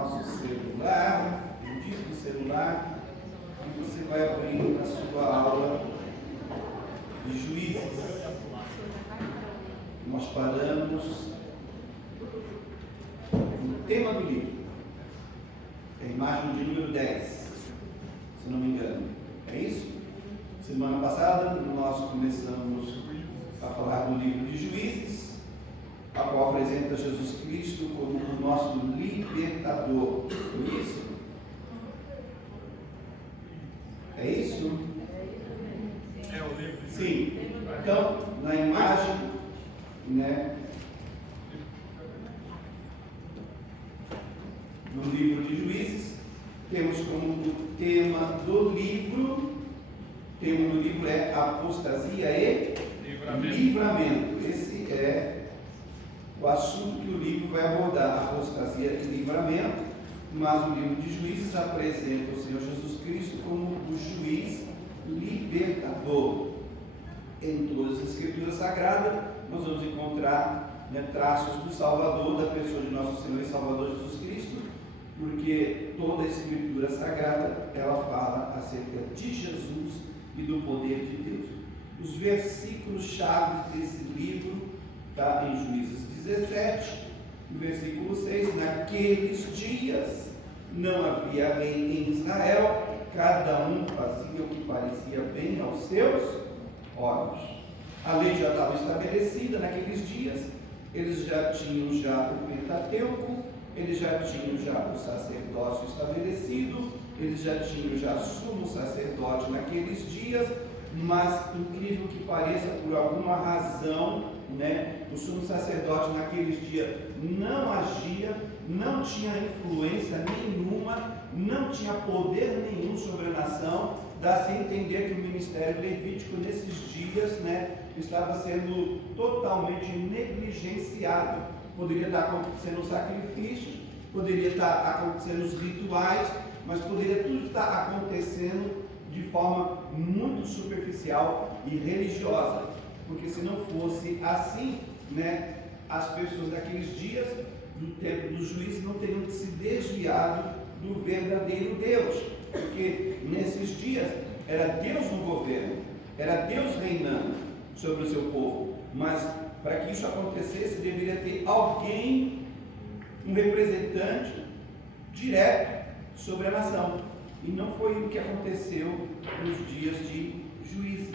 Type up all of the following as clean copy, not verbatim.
nosso celular, no disco celular, e você vai abrir a sua aula de Juízes. Nós paramos no tema do livro, é a imagem de número 10, se não me engano. É isso? Semana passada nós começamos a falar do livro de Juízes, a qual apresenta Jesus Cristo como o nosso libertador. É isso? É isso? É o livro. Sim. Então, na imagem, no livro de Juízes, temos como tema do livro, o tema do livro é apostasia e livramento. Esse é o assunto que o livro vai abordar, apostasia e livramento, mas o livro de Juízes apresenta o Senhor Jesus Cristo como o juiz libertador. Em todas as escrituras sagradas, nós vamos encontrar traços do Salvador, da pessoa de nosso Senhor e Salvador Jesus Cristo, porque toda a escritura sagrada, ela fala acerca de Jesus e do poder de Deus. Os versículos-chave desse livro está em Juízes 17, no versículo 6, naqueles dias não havia rei em Israel, cada um fazia o que parecia bem aos seus olhos. A lei já estava estabelecida naqueles dias, eles já tinham o Pentateuco, eles já tinham o sacerdócio estabelecido, eles já tinham sumo sacerdote naqueles dias, mas, incrível que pareça, por alguma razão, o sumo sacerdote naqueles dias não agia, não tinha influência nenhuma, não tinha poder nenhum sobre a nação. Dá-se a entender que o ministério levítico nesses dias estava sendo totalmente negligenciado. Poderia estar acontecendo os sacrifícios, poderia estar acontecendo os rituais, mas poderia tudo estar acontecendo de forma muito superficial e religiosa, porque se não fosse assim, as pessoas daqueles dias, do tempo dos juízes, não teriam se desviado do verdadeiro Deus, porque nesses dias era Deus no governo, era Deus reinando sobre o seu povo, mas para que isso acontecesse deveria ter alguém, um representante direto sobre a nação. E não foi o que aconteceu nos dias de Juízes.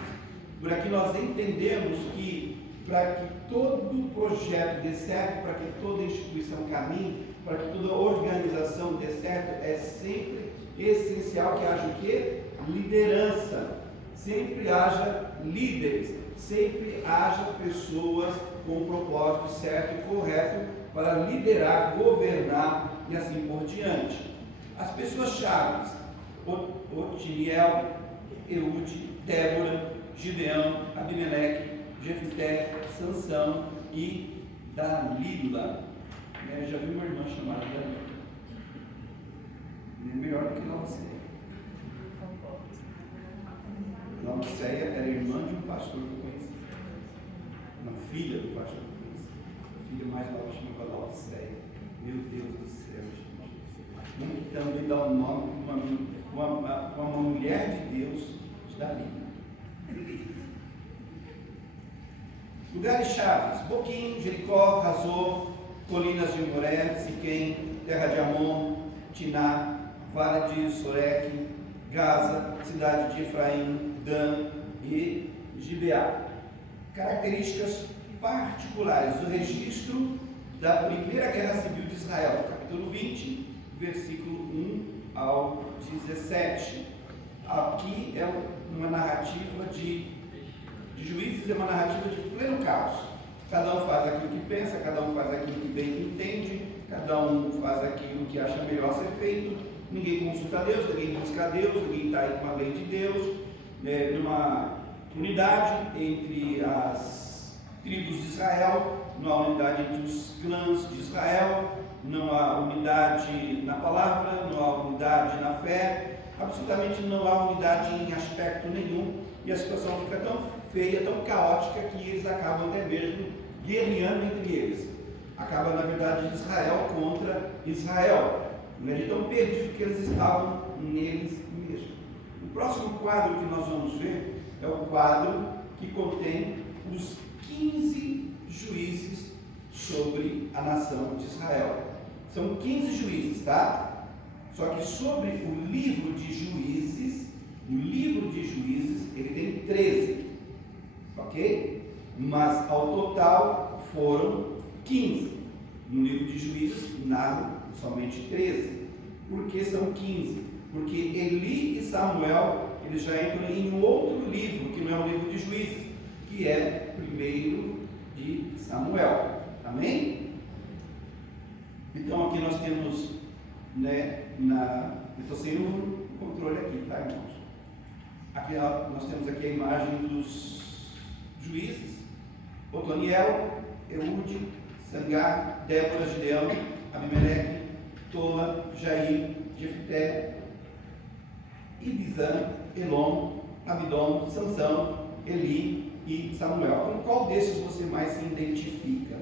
Por aqui nós entendemos que para que todo projeto dê certo, para que toda instituição caminhe, para que toda organização dê certo, é sempre essencial que haja o quê? Liderança. Sempre haja líderes, sempre haja pessoas com o propósito certo e correto para liderar, governar e assim por diante. As pessoas chaves: Otiniel, Eude, Débora, Gideão, Abimeleque, Jefté, Sansão e Dalila. Já vi uma irmã chamada Dalila. É melhor do que Laodiceia. Laodiceia era irmã de um pastor que eu conheci. Uma filha do pastor que eu conheci. A filha mais nova chamava Laodiceia. Meu Deus do céu, gente. Um também dá o nome de uma mulher de Deus de Dalila. Lugares chaves: Boquim, Jericó, Razor, colinas de Moré, Siquém, terra de Amon, Tiná, vale de Soreque, Gaza, cidade de Efraim, Dan e Gibeá. Características particulares do registro da Primeira Guerra Civil de Israel, capítulo 20, versículo 1 ao 17. Aqui é uma narrativa de Juízes, é uma narrativa de pleno caos. Cada um faz aquilo que pensa, cada um faz aquilo que bem entende, cada um faz aquilo que acha melhor ser feito. Ninguém consulta a Deus, ninguém busca a Deus, ninguém está aí com a lei de Deus, numa unidade entre as tribos de Israel, não há unidade entre os clãs de Israel, não há unidade na palavra, não há unidade na fé, absolutamente não há unidade em aspecto nenhum, e a situação fica tão feia, tão caótica, que eles acabam até mesmo guerreando entre eles. Acaba, na verdade, Israel contra Israel. De tão perdidos que eles estavam neles mesmos. O próximo quadro que nós vamos ver é o quadro que contém os 15 juízes sobre a nação de Israel. São 15 juízes, tá? Só que sobre o livro de juízes, ele tem 13, ok? Mas ao total foram 15. No livro de juízes narram somente 13. Por que são 15? Porque Eli e Samuel, eles já entram em um outro livro, que não é o livro de juízes, que é o primeiro de Samuel. Amém? Então aqui nós temos, né, eu estou sem o controle aqui, tá, irmãos? Aqui nós temos aqui a imagem dos juízes: Otoniel, Eude, Sangar, Débora, Gideão, Abimeleque, Tola, Jair, Jefté, Ibizan, Elon, Abidom, Sansão, Eli e Samuel. Com qual desses você mais se identifica?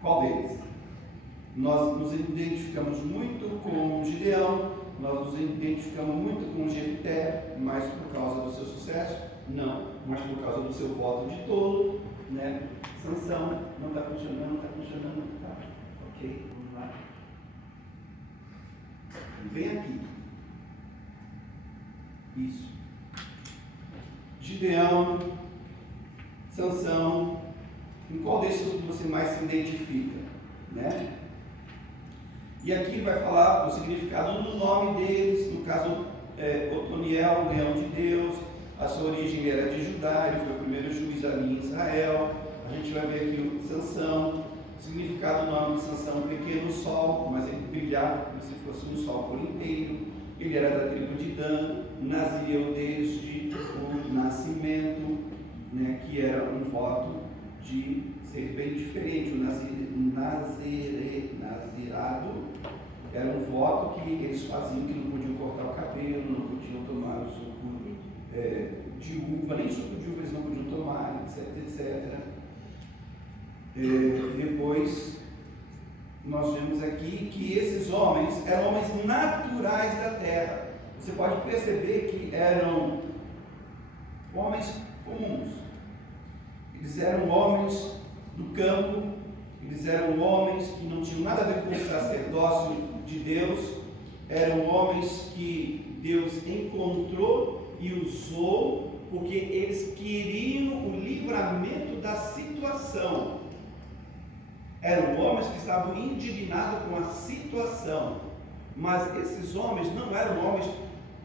Qual deles? Nós nos identificamos muito com Gideão, nós nos identificamos muito com Jefté, mas por causa do seu sucesso? Não, mas por causa do seu voto de tolo, né? Sansão, não está funcionando, tá? Ok, vamos lá. Vem aqui. Isso. Gideão, Sansão, em qual desses você mais se identifica, né? E aqui vai falar o significado do nome deles. No caso, Otoniel, leão de Deus, a sua origem era de Judá, ele foi o primeiro juiz ali em Israel. A gente vai ver aqui o Sansão, o significado do nome de Sansão, pequeno sol, mas ele brilhava como se fosse um sol por inteiro. Ele era da tribo de Dan, nazireu desde o nascimento, né, que era um voto de ser bem diferente. O nazirado era um voto que eles faziam, que não podiam cortar o cabelo, não podiam tomar o suco de uva, nem suco de uva eles não podiam tomar, etc. Depois nós vemos aqui que esses homens eram homens naturais da terra. Você pode perceber que eram homens comuns. Eles eram homens do campo, eles eram homens que não tinham nada a ver com o sacerdócio de Deus, eram homens que Deus encontrou e usou porque eles queriam o livramento da situação. Eram homens que estavam indignados com a situação, mas esses homens não eram homens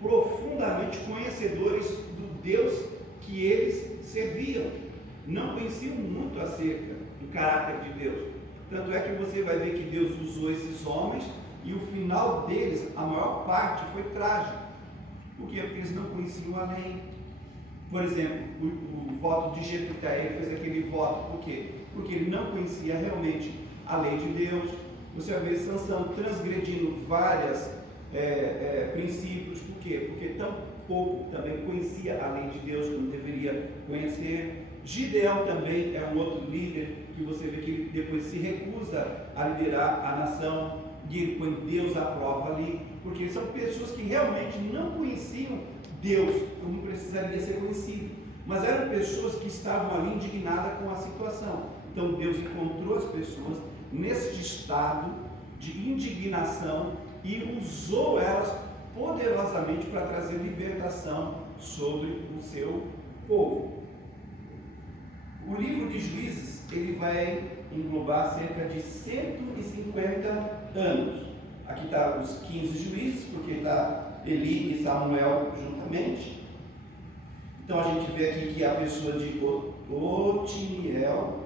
profundamente conhecedores do Deus que eles serviam. Não conheciam muito acerca do caráter de Deus. Tanto é que você vai ver que Deus usou esses homens e o final deles, a maior parte, foi trágico. Por quê? Porque eles não conheciam a lei. Por exemplo, o voto de Jefté, ele fez aquele voto, por quê? Porque ele não conhecia realmente a lei de Deus. Você vai ver Sansão transgredindo vários princípios, por quê? Porque tão pouco também conhecia a lei de Deus como deveria conhecer. Gideão também é um outro líder que você vê que depois se recusa a liderar a nação e ele põe Deus à prova ali, porque são pessoas que realmente não conheciam Deus como precisaria ser conhecido, mas eram pessoas que estavam ali indignadas com a situação. Então Deus encontrou as pessoas nesse estado de indignação e usou elas poderosamente para trazer libertação sobre o seu povo. O livro de Juízes, ele vai englobar cerca de 150 anos. Aqui está os 15 juízes, porque está Eli e Samuel juntamente. Então a gente vê aqui que a pessoa de Otoniel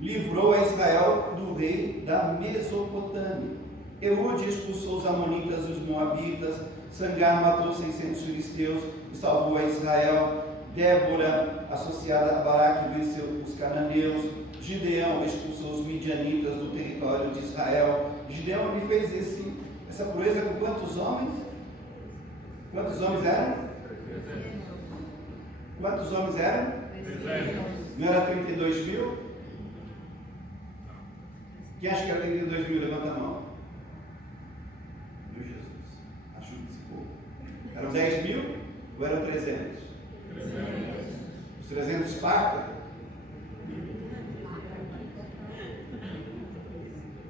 livrou a Israel do rei da Mesopotâmia. Eude expulsou os amonitas e os moabitas. Sangar matou 600 filisteus e salvou a Israel. Débora, associada a Baraque, venceu os cananeus. Gideão expulsou os midianitas do território de Israel. Gideão ele fez essa proeza com quantos homens? Quantos homens eram? Quantos homens eram? Não era 32 mil? Quem acha que era 32 mil? Levanta a mão. Meu Jesus, ajuda esse povo. Eram 10 mil ou eram 300? 300. Os 300 de Esparta?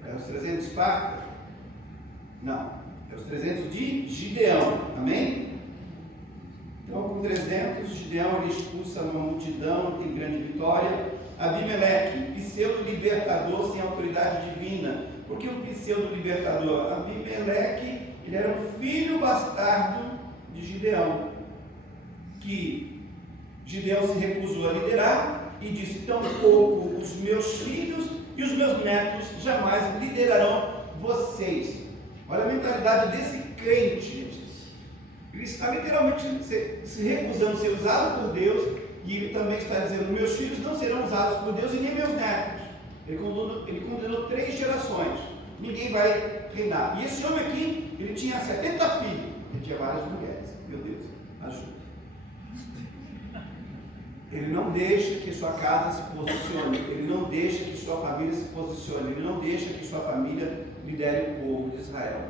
Eram os 300 de Esparta? Não, eram os 300 de Gideão, amém? Então, com 300, Gideão ele expulsa uma multidão, tem grande vitória. Abimeleque, pseudo-libertador sem autoridade divina. Por que o pseudo-libertador? Abimeleque, ele era um filho bastardo de Gideão, que Gideão se recusou a liderar e disse: tampouco os meus filhos e os meus netos jamais liderarão vocês. Olha a mentalidade desse crente, gente. Ele está literalmente se recusando a ser usado por Deus, e ele também está dizendo: meus filhos não serão usados por Deus e nem meus netos. Ele condenou 3 gerações. Ninguém vai reinar. E esse homem aqui, ele tinha 70 filhos. Ele tinha várias mulheres. Meu Deus, ajuda. Ele não deixa que sua casa se posicione. Ele não deixa que sua família se posicione. Ele não deixa que sua família lidere o povo de Israel.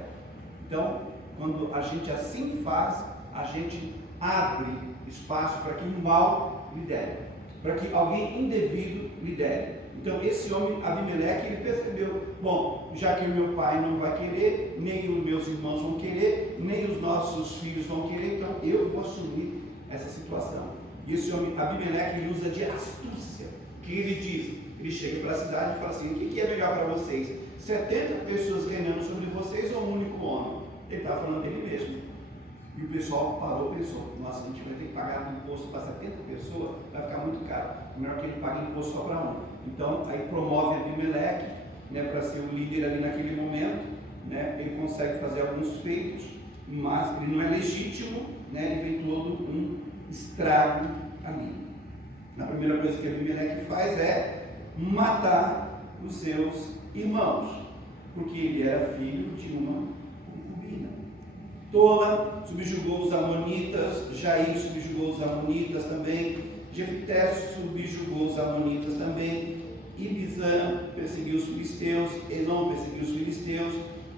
Então, quando a gente assim faz, a gente abre espaço para que o mal lidere, para que alguém indevido lidere. Então esse homem, Abimeleque, ele percebeu: bom, já que o meu pai não vai querer, nem os meus irmãos vão querer, nem os nossos filhos vão querer, então eu vou assumir essa situação. E esse homem, Abimeleque, ele usa de astúcia, que ele diz, ele chega para a cidade e fala assim: o que é melhor para vocês? 70 pessoas reinando sobre vocês ou um único homem? Ele está falando dele mesmo. E o pessoal parou e pensou: nossa, a gente vai ter que pagar um imposto para 70 pessoas, vai ficar muito caro. É melhor que ele pague imposto só para um. Então, aí promove Abimeleque, né, para ser o líder ali naquele momento. Né, ele consegue fazer alguns feitos, mas ele não é legítimo, né, ele vem todo um estrago ali. A primeira coisa que Abimeleque faz é matar os seus irmãos, porque ele era filho de uma concubina. Tola subjugou os amonitas, Jair subjugou os amonitas também, Jefté subjugou os amonitas também, Ibizã perseguiu os filisteus, Elon perseguiu os filisteus,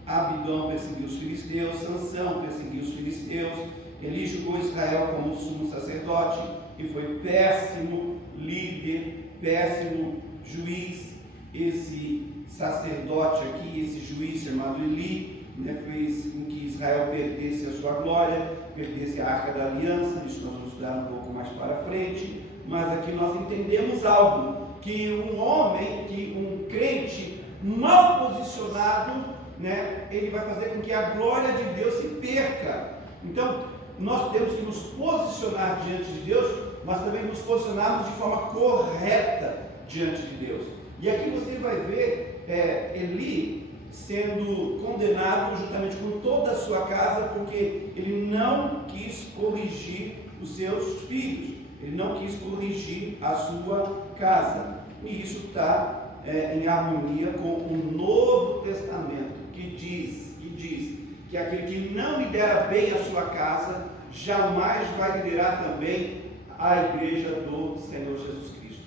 Abidom perseguiu os filisteus, Sansão perseguiu os filisteus, Eli julgou Israel como sumo sacerdote e foi péssimo líder, péssimo juiz. Esse sacerdote aqui, esse juiz chamado Eli, né, fez com que Israel perdesse a sua glória, perdesse a Arca da Aliança. Isso nós vamos estudar um pouco mais para frente, mas aqui nós entendemos algo, que um homem, que um crente mal posicionado, né, ele vai fazer com que a glória de Deus se perca. Então, nós temos que nos posicionar diante de Deus, mas também nos posicionarmos de forma correta diante de Deus. E aqui você vai ver Eli sendo condenado juntamente com toda a sua casa, porque ele não quis corrigir os seus filhos, ele não quis corrigir a sua casa. E isso está em harmonia com o Novo Testamento, que diz que aquele que não lidera bem a sua casa, jamais vai liderar também a igreja do Senhor Jesus Cristo.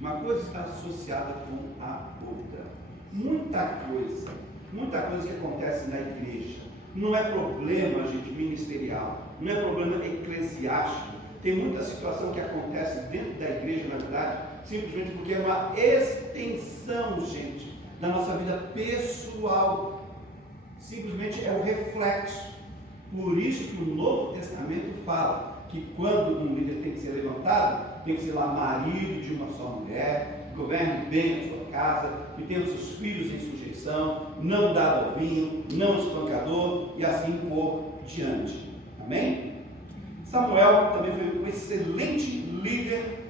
Uma coisa está associada com a outra. Muita coisa que acontece na igreja não é problema, gente, ministerial, não é problema eclesiástico. Tem muita situação que acontece dentro da igreja, na verdade, simplesmente porque é uma extensão, gente, da nossa vida pessoal. Simplesmente é o reflexo. Por isso que o Novo Testamento fala que quando um líder tem que ser levantado, tem que ser lá marido de uma só mulher, governe bem a sua casa, que tenha os seus filhos em sujeição, não dado ao vinho, não espancador, e assim por diante. Amém? Samuel também foi um excelente líder,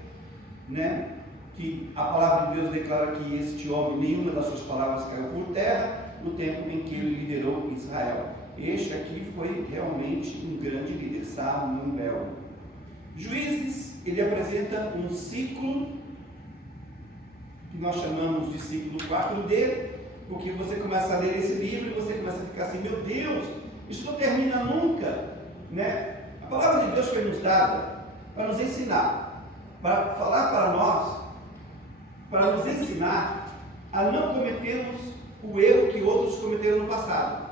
né? Que a palavra de Deus declara que este homem, nenhuma das suas palavras caiu por terra, no tempo em que ele liderou Israel. Este aqui foi realmente um grande líder, Samuel. Juízes, ele apresenta um ciclo, que nós chamamos de ciclo 4D, porque você começa a ler esse livro e você começa a ficar assim: meu Deus, isso não termina nunca, né? A palavra de Deus foi nos dada para nos ensinar, para falar para nós, para nos ensinar a não cometermos o erro que outros cometeram no passado.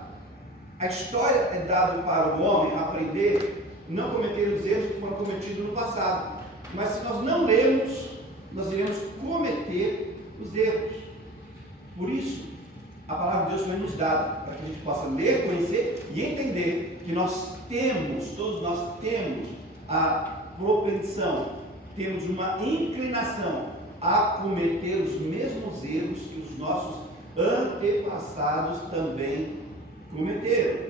A história é dada para o homem aprender, não cometer os erros que foram cometidos no passado. Mas se nós não lermos, nós iremos cometer os erros. Por isso, a palavra de Deus foi nos dada, para que a gente possa ler, conhecer e entender que nós temos, todos nós temos a propensão, temos uma inclinação a cometer os mesmos erros que os nossos antepassados também cometeram.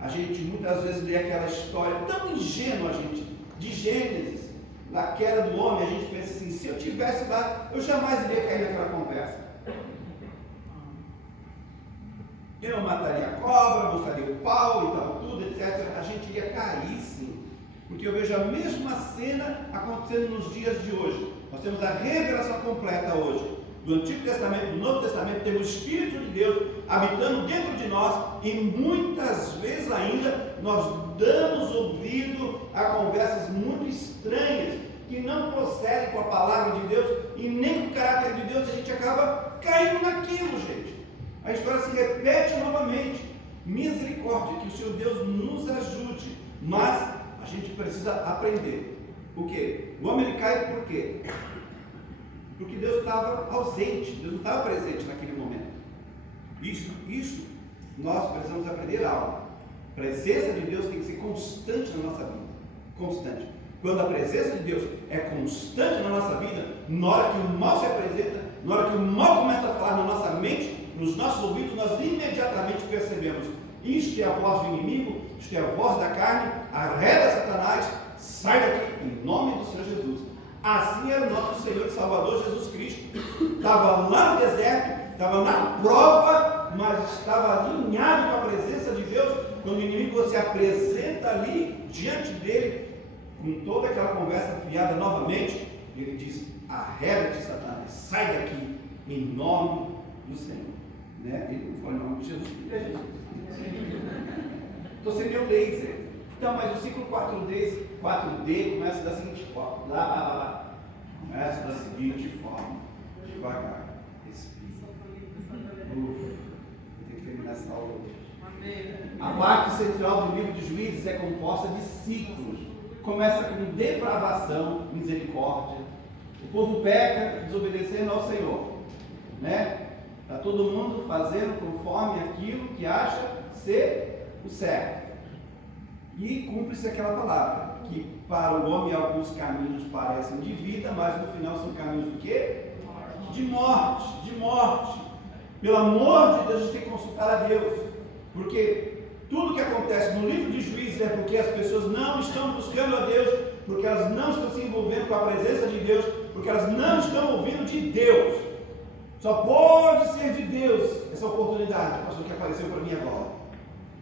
A gente muitas vezes lê aquela história tão ingênua, gente, de Gênesis, da queda do homem. A gente pensa assim: se eu tivesse lá, eu jamais iria cair naquela conversa. Eu mataria a cobra, mostraria o pau e tal, tudo, etc. A gente iria cair, sim, porque eu vejo a mesma cena acontecendo nos dias de hoje. Nós temos a revelação completa hoje do Antigo Testamento, do Novo Testamento. Temos o Espírito de Deus habitando dentro de nós, e muitas vezes ainda nós damos ouvido a conversas muito estranhas que não procedem com a palavra de Deus e nem com o caráter de Deus. A gente acaba caindo naquilo, gente. A história se repete novamente. Misericórdia, que o Senhor Deus nos ajude, mas a gente precisa aprender. O quê? O homem ele cai por quê? Porque Deus estava ausente, Deus não estava presente naquele momento. Isso nós precisamos aprender algo. A presença de Deus tem que ser constante na nossa vida. Constante. Quando a presença de Deus é constante na nossa vida, na hora que o mal se apresenta, na hora que o mal começa a falar na nossa mente, nos nossos ouvidos, nós imediatamente percebemos: isto é a voz do inimigo, isto é a voz da carne, arreda Satanás, sai daqui, em nome do Senhor Jesus. Assim era o nosso Senhor e Salvador Jesus Cristo. Estava lá no deserto, estava na prova, mas estava alinhado com a presença de Deus. Quando o inimigo se apresenta ali diante dele, com toda aquela conversa fiada novamente, ele diz: arreda-te, Satanás, sai daqui, em nome do Senhor. Né? Ele não foi em nome de Jesus, porque é Jesus. Estou sem meu laser. Então, mas o ciclo 4D começa da seguinte forma. Começa da seguinte forma. Devagar. Respira. Tem que terminar essa aula hoje. A parte central do livro de Juízes é composta de ciclos. Começa com depravação, misericórdia. O povo peca, desobedecendo ao Senhor. Né? Está todo mundo fazendo conforme aquilo que acha ser o certo. E cumpre-se aquela palavra, que para o homem alguns caminhos parecem de vida, mas no final são caminhos do quê? De morte, de morte. Pelo amor de Deus, a gente tem que consultar a Deus, porque tudo que acontece no livro de Juízes é porque as pessoas não estão buscando a Deus, porque elas não estão se envolvendo com a presença de Deus, porque elas não estão ouvindo de Deus. Só pode ser de Deus essa oportunidade, pastor, que apareceu para mim agora.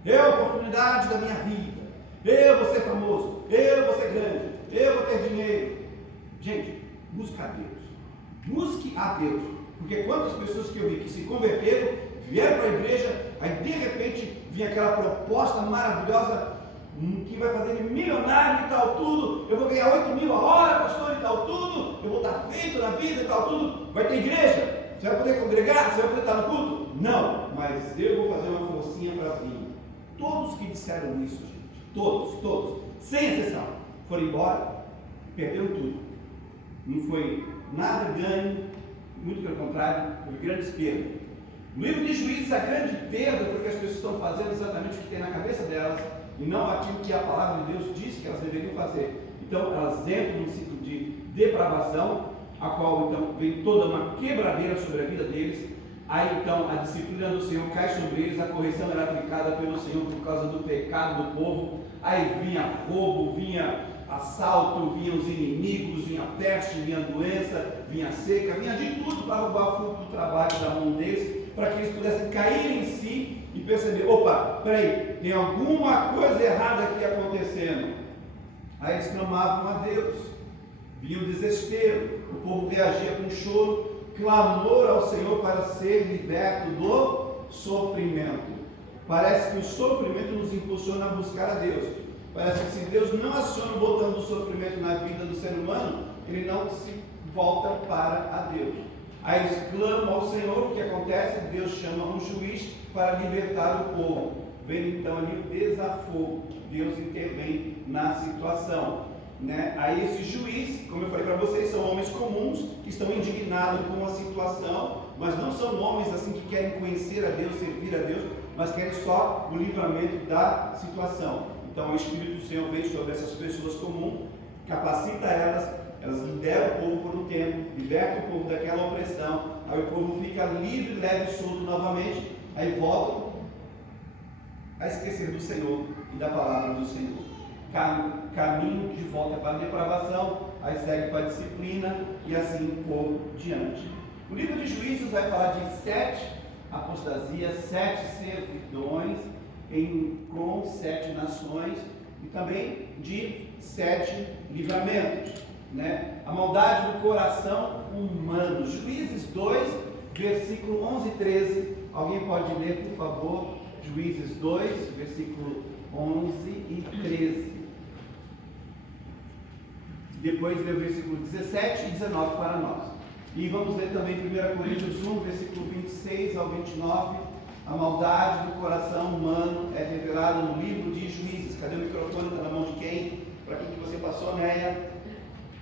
É a oportunidade da minha vida. Eu vou ser famoso, eu vou ser grande, eu vou ter dinheiro. Gente, busca a Deus. Busque a Deus. Porque quantas pessoas que eu vi que se converteram, vieram para a igreja, aí de repente vinha aquela proposta maravilhosa que vai fazer ele milionário e tal tudo, eu vou ganhar 8.000 a hora, pastor, e tal tudo, eu vou estar feito na vida e tal tudo. Vai ter igreja? Você vai poder congregar? Você vai poder estar no culto? Não, mas eu vou fazer uma forcinha para vir. Todos que disseram isso, gente, todos, sem exceção, foram embora, perderam tudo. Não foi nada ganho, muito pelo contrário, houve grandes perdas. No livro de Juízes, a grande perda, porque as pessoas estão fazendo exatamente o que tem na cabeça delas, e não aquilo que a palavra de Deus disse que elas deveriam fazer. Então, elas entram num ciclo de depravação, a qual então vem toda uma quebradeira sobre a vida deles. Aí então a disciplina do Senhor cai sobre eles, a correção era aplicada pelo Senhor por causa do pecado do povo. Aí vinha roubo, vinha assalto, vinham os inimigos, vinha peste, vinha doença, vinha seca, vinha de tudo para roubar o fruto do trabalho da mão deles, para que eles pudessem cair em si e perceber: opa, peraí, tem alguma coisa errada aqui acontecendo. Aí eles clamavam a Deus, vinha o desespero, o povo reagia com choro, clamor ao Senhor para ser liberto do sofrimento. Parece que o sofrimento nos impulsiona a buscar a Deus. Parece que se Deus não aciona o botão do sofrimento na vida do ser humano, ele não se volta para a Deus. Aí eles clamam ao Senhor. O que acontece? Deus chama um juiz para libertar o povo. Vem então ali o desafogo. Deus intervém na situação, né? Aí esse juiz, como eu falei para vocês, são homens comuns que estão indignados com a situação, mas não são homens assim que querem conhecer a Deus, servir a Deus, mas querem só o livramento da situação. Então o Espírito do Senhor vem sobre essas pessoas comuns, capacita elas lideram o povo por um tempo, liberta o povo daquela opressão, aí o povo fica livre, leve e solto novamente, aí voltam a esquecer do Senhor e da palavra do Senhor. Caminho de volta para a depravação, aí segue para a disciplina e assim o povo diante. O livro de Juízes vai falar de 7 apostasias, 7 servidões com 7 nações e também de 7 livramentos, né? A maldade do coração humano. Juízes 2, versículo 11 e 13. Alguém pode ler, por favor? Juízes 2, versículo 11 e 13. Depois lê o versículo 17 e 19 para nós. E vamos ler também 1 Coríntios 1, versículo 26 ao 29. A maldade do coração humano é revelada no livro de Juízes. Cadê o microfone? Está na mão de quem? Para quem que você passou, Néia?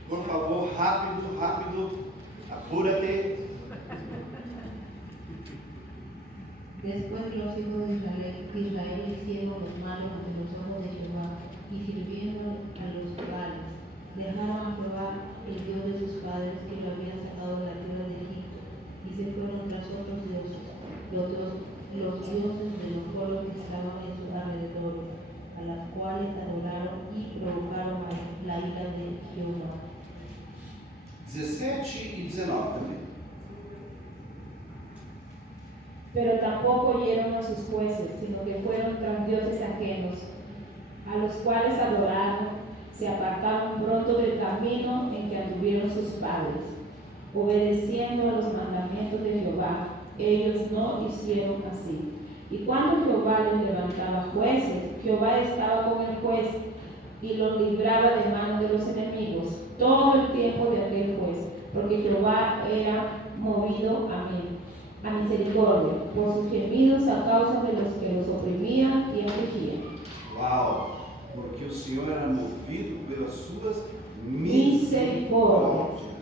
Por favor, rápido, rápido. Apúrate. Después los hijos de Israel hicieron los malos ante los ojos de Jehová y sirvieron a los baales. Dejaron a Jehová, el Dios de sus padres, que lo había sacado de la tierra de Egipto, y se fueron tras otros dioses, los dioses de los pueblos que estaban en sus alrededores, a las cuales adoraron y provocaron la ira de Jehová. 17 y 19 también. Pero tampoco oyeron a sus jueces, sino que fueron tras dioses ajenos, a los cuales adoraron, se apartaron pronto del camino en que anduvieron sus padres, obedeciendo a los mandamientos de Jehová. Ellos no hicieron así. Y cuando Jehová les levantaba jueces, Jehová estaba con el juez y los libraba de manos de los enemigos todo el tiempo de aquel juez, porque Jehová era movido a misericordia por sus gemidos a causa de los que los oprimían y afligían. Uau! Porque o Senhor era movido pelas suas Misericórdias.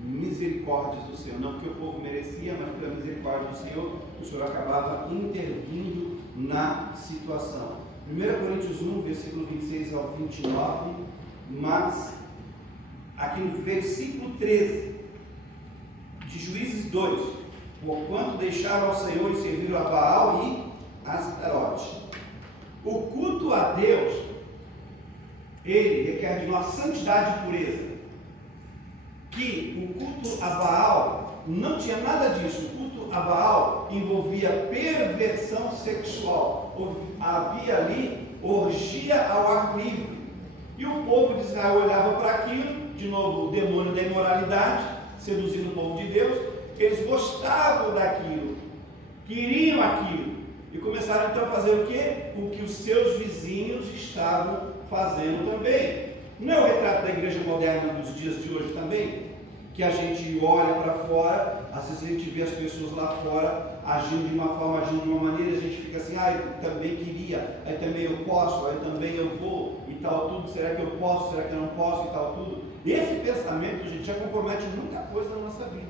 Misericórdias do Senhor, não porque o povo merecia, mas pela misericórdia do Senhor, o Senhor acabava intervindo na situação. 1 Coríntios 1, versículo 26 ao 29, mas aqui no versículo 13 de Juízes 2, porquanto deixaram ao Senhor e serviram a Baal e Astarote. O culto a Deus, ele requer de nós santidade e pureza. Que o culto a Baal não tinha nada disso. O culto a Baal envolvia perversão sexual. Havia ali orgia ao ar livre. E o povo de Israel olhava para aquilo, de novo o demônio da imoralidade, seduzindo o povo de Deus. Eles gostavam daquilo, queriam aquilo. E começaram então a fazer o quê? O que os seus vizinhos estavam fazendo também. Não é o retrato da igreja moderna dos dias de hoje também? Que a gente olha para fora, às vezes a gente vê as pessoas lá fora agindo de uma forma, agindo de uma maneira, e a gente fica assim, eu também queria, aí também eu posso, aí também eu vou, e tal tudo, será que eu posso, será que eu não posso, e tal tudo. Esse pensamento, gente, já compromete muita coisa na nossa vida.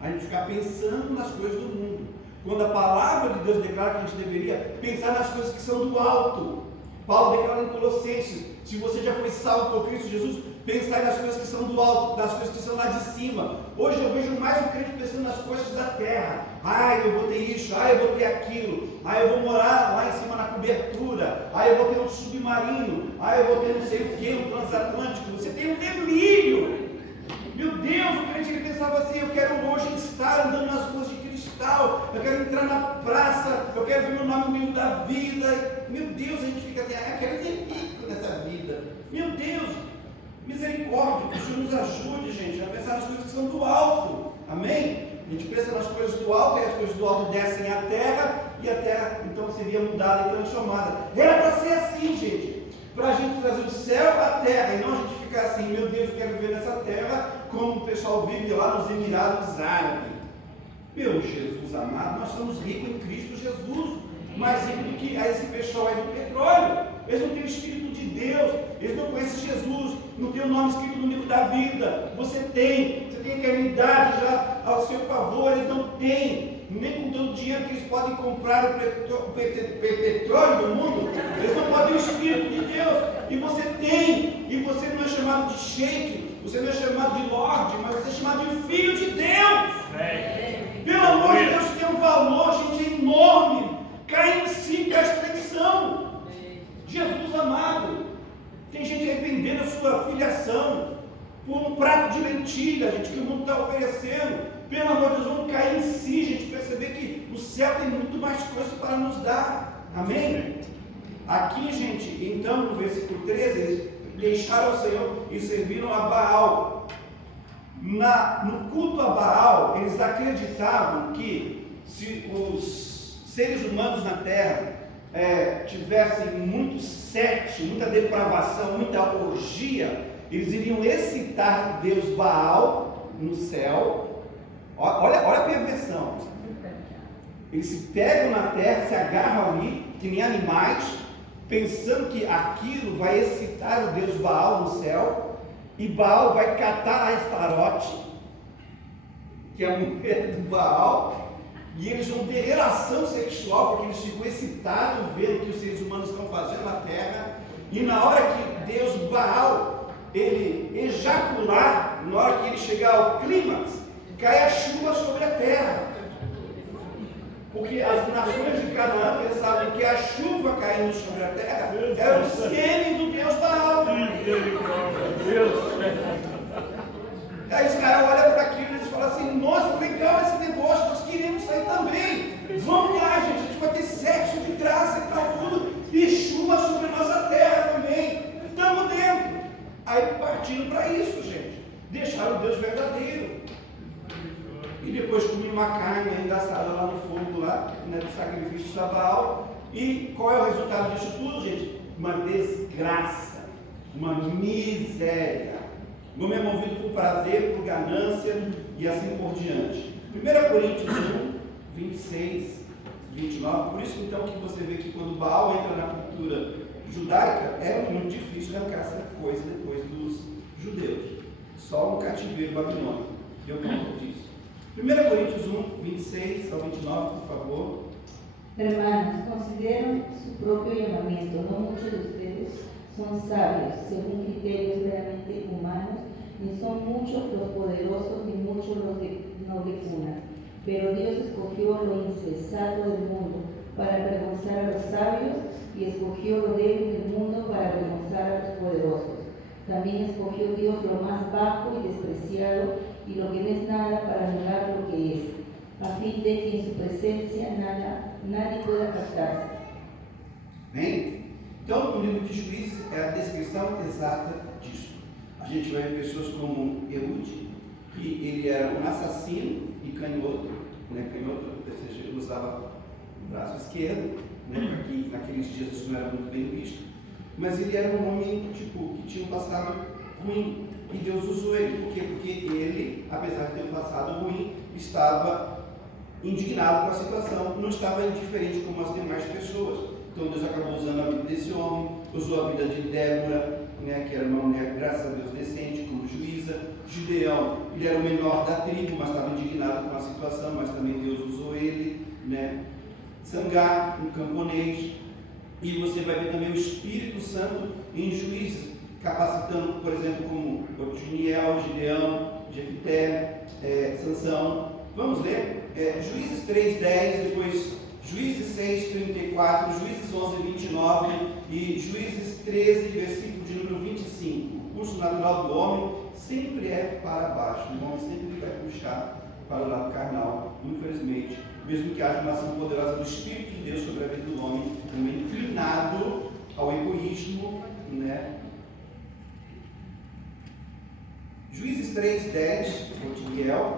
A gente ficar pensando nas coisas do mundo. Quando a palavra de Deus declara que a gente deveria pensar nas coisas que são do alto. Paulo declara em Colossenses, se você já foi salvo por Cristo Jesus, pensai nas coisas que são do alto, nas coisas que são lá de cima. Hoje eu vejo mais um crente pensando nas coisas da terra. Eu vou ter isso, eu vou ter aquilo, eu vou morar lá em cima na cobertura, eu vou ter um submarino, eu vou ter não sei o que, um transatlântico. Você tem um delírio. Meu Deus, o crente ele pensava assim, eu quero hoje estar andando nas ruas de cristal, eu quero entrar na praça, eu quero ver meu nome no meio da vida. Meu Deus, a gente fica assim, eu quero ser rico nessa vida. Meu Deus, misericórdia, que o Senhor nos ajude, gente, a pensar nas coisas que são do alto. Amém? A gente pensa nas coisas do alto, e as coisas do alto descem à terra, e a terra então seria mudada e transformada. Era para ser assim, gente. Para a gente trazer o céu à terra, e não a gente ficar assim, meu Deus, eu quero viver nessa terra como o pessoal vive lá nos Emirados Árabes. Meu Jesus amado, nós somos ricos em Cristo Jesus, mais rico do que esse pessoal aí do petróleo. Eles não têm o Espírito de Deus, eles não conhecem Jesus, não tem o nome escrito no livro da vida. Você tem a eternidade já ao seu favor, eles não têm, nem com todo o dinheiro que eles podem comprar o petróleo do mundo, eles não podem o Espírito de Deus, e você tem, e você não é chamado de sheik, você não é chamado de lorde, mas você é chamado de filho de Deus. Pelo amor de Deus, tem um valor, gente, enorme. Cai em si, presta atenção. Jesus amado, tem gente aí vendendo a sua filiação por um prato de lentilha, gente, que o mundo está oferecendo. Pelo amor de Deus, vamos cair em si, gente, perceber que o céu tem muito mais coisas para nos dar. Amém? Aqui, gente, então, no versículo 13, eles deixaram o Senhor e serviram a Baal. No culto a Baal, eles acreditavam que se os seres humanos na terra tivessem muito sexo, muita depravação, muita orgia, eles iriam excitar o Deus Baal no céu. Olha a perversão. Eles se pegam na terra, se agarram ali, que nem animais, pensando que aquilo vai excitar o Deus Baal no céu, e Baal vai catar a Astarote, que é a mulher do Baal, e eles vão ter relação sexual, porque eles ficam excitados vendo o que os seres humanos estão fazendo na terra, e na hora que Deus Baal, ele ejacular, na hora que ele chegar ao clímax, cai a chuva sobre a terra. Porque as nações de Canaã pensavam que a chuva caindo sobre a terra era o sêmen do Deus Baal. Aí Israel olha para aquilo e eles falam assim: nossa, legal esse negócio, nós queremos sair também. Vamos lá, gente, a gente vai ter sexo de graça e tal, tudo, e chuva sobre a nossa terra também. Estamos dentro. Aí partiram para isso, gente. Deixaram o Deus verdadeiro. E depois comiam uma carne ainda assada lá no fogo, lá, né, do sacrifício de Baal. E qual é o resultado disso tudo, gente? Uma desgraça, uma miséria. O homem é movido por prazer, por ganância e assim por diante. 1 Coríntios 1, 26, 29. Por isso então que você vê que quando Baal entra na cultura judaica, é muito difícil arrancar essa coisa depois dos judeus. Só um cativeiro babilônico deu conta disso. 1 Coríntios 1, 26 ao 29, por favor. Hermanos, consideran su propio llamamiento. No muchos de ustedes son sabios, según criterios meramente humanos, ni son muchos los poderosos, ni muchos los de noble cuna. Pero Dios escogió lo insensato del mundo para avergonzar a los sabios, y escogió lo débil del mundo para avergonzar a los poderosos. También escogió Dios lo más bajo y despreciado, y lo que no es nada, para anular lo que es, a fin de que en su presencia nadie pueda captarse. Bem? Então, o livro de Juízes é a descrição exata disso. A gente vai ver pessoas como Eude, que ele era um assassino e canhoto, né? Canhoto, ou seja, ele usava o braço esquerdo, né? Porque naqueles dias isso não era muito bem visto. Mas ele era um homem que tinha um passado ruim, e Deus usou ele. Por quê? Porque ele, apesar de ter um passado ruim, estava indignado com a situação, não estava indiferente como as demais pessoas. Então Deus acabou usando a vida desse homem, usou a vida de Débora, né, que era uma mulher, graças a Deus, decente, como juíza. Gideão, ele era o menor da tribo, mas estava indignado com a situação, mas também Deus usou ele, né? Sangar, um camponês. E você vai ver também o Espírito Santo em Juízes, capacitando, por exemplo, como Otiniel, Gideão, Jefité, Sansão. Vamos ler? Juízes 3:10, depois Juízes 6:34, Juízes 11:29 e Juízes 13, versículo de número 25. O curso natural do homem sempre é para baixo, o homem sempre vai puxar para o lado carnal, infelizmente. Mesmo que haja uma ação poderosa do Espírito de Deus sobre a vida do homem, também inclinado ao egoísmo, né? Juízes 3:10, Otiniel,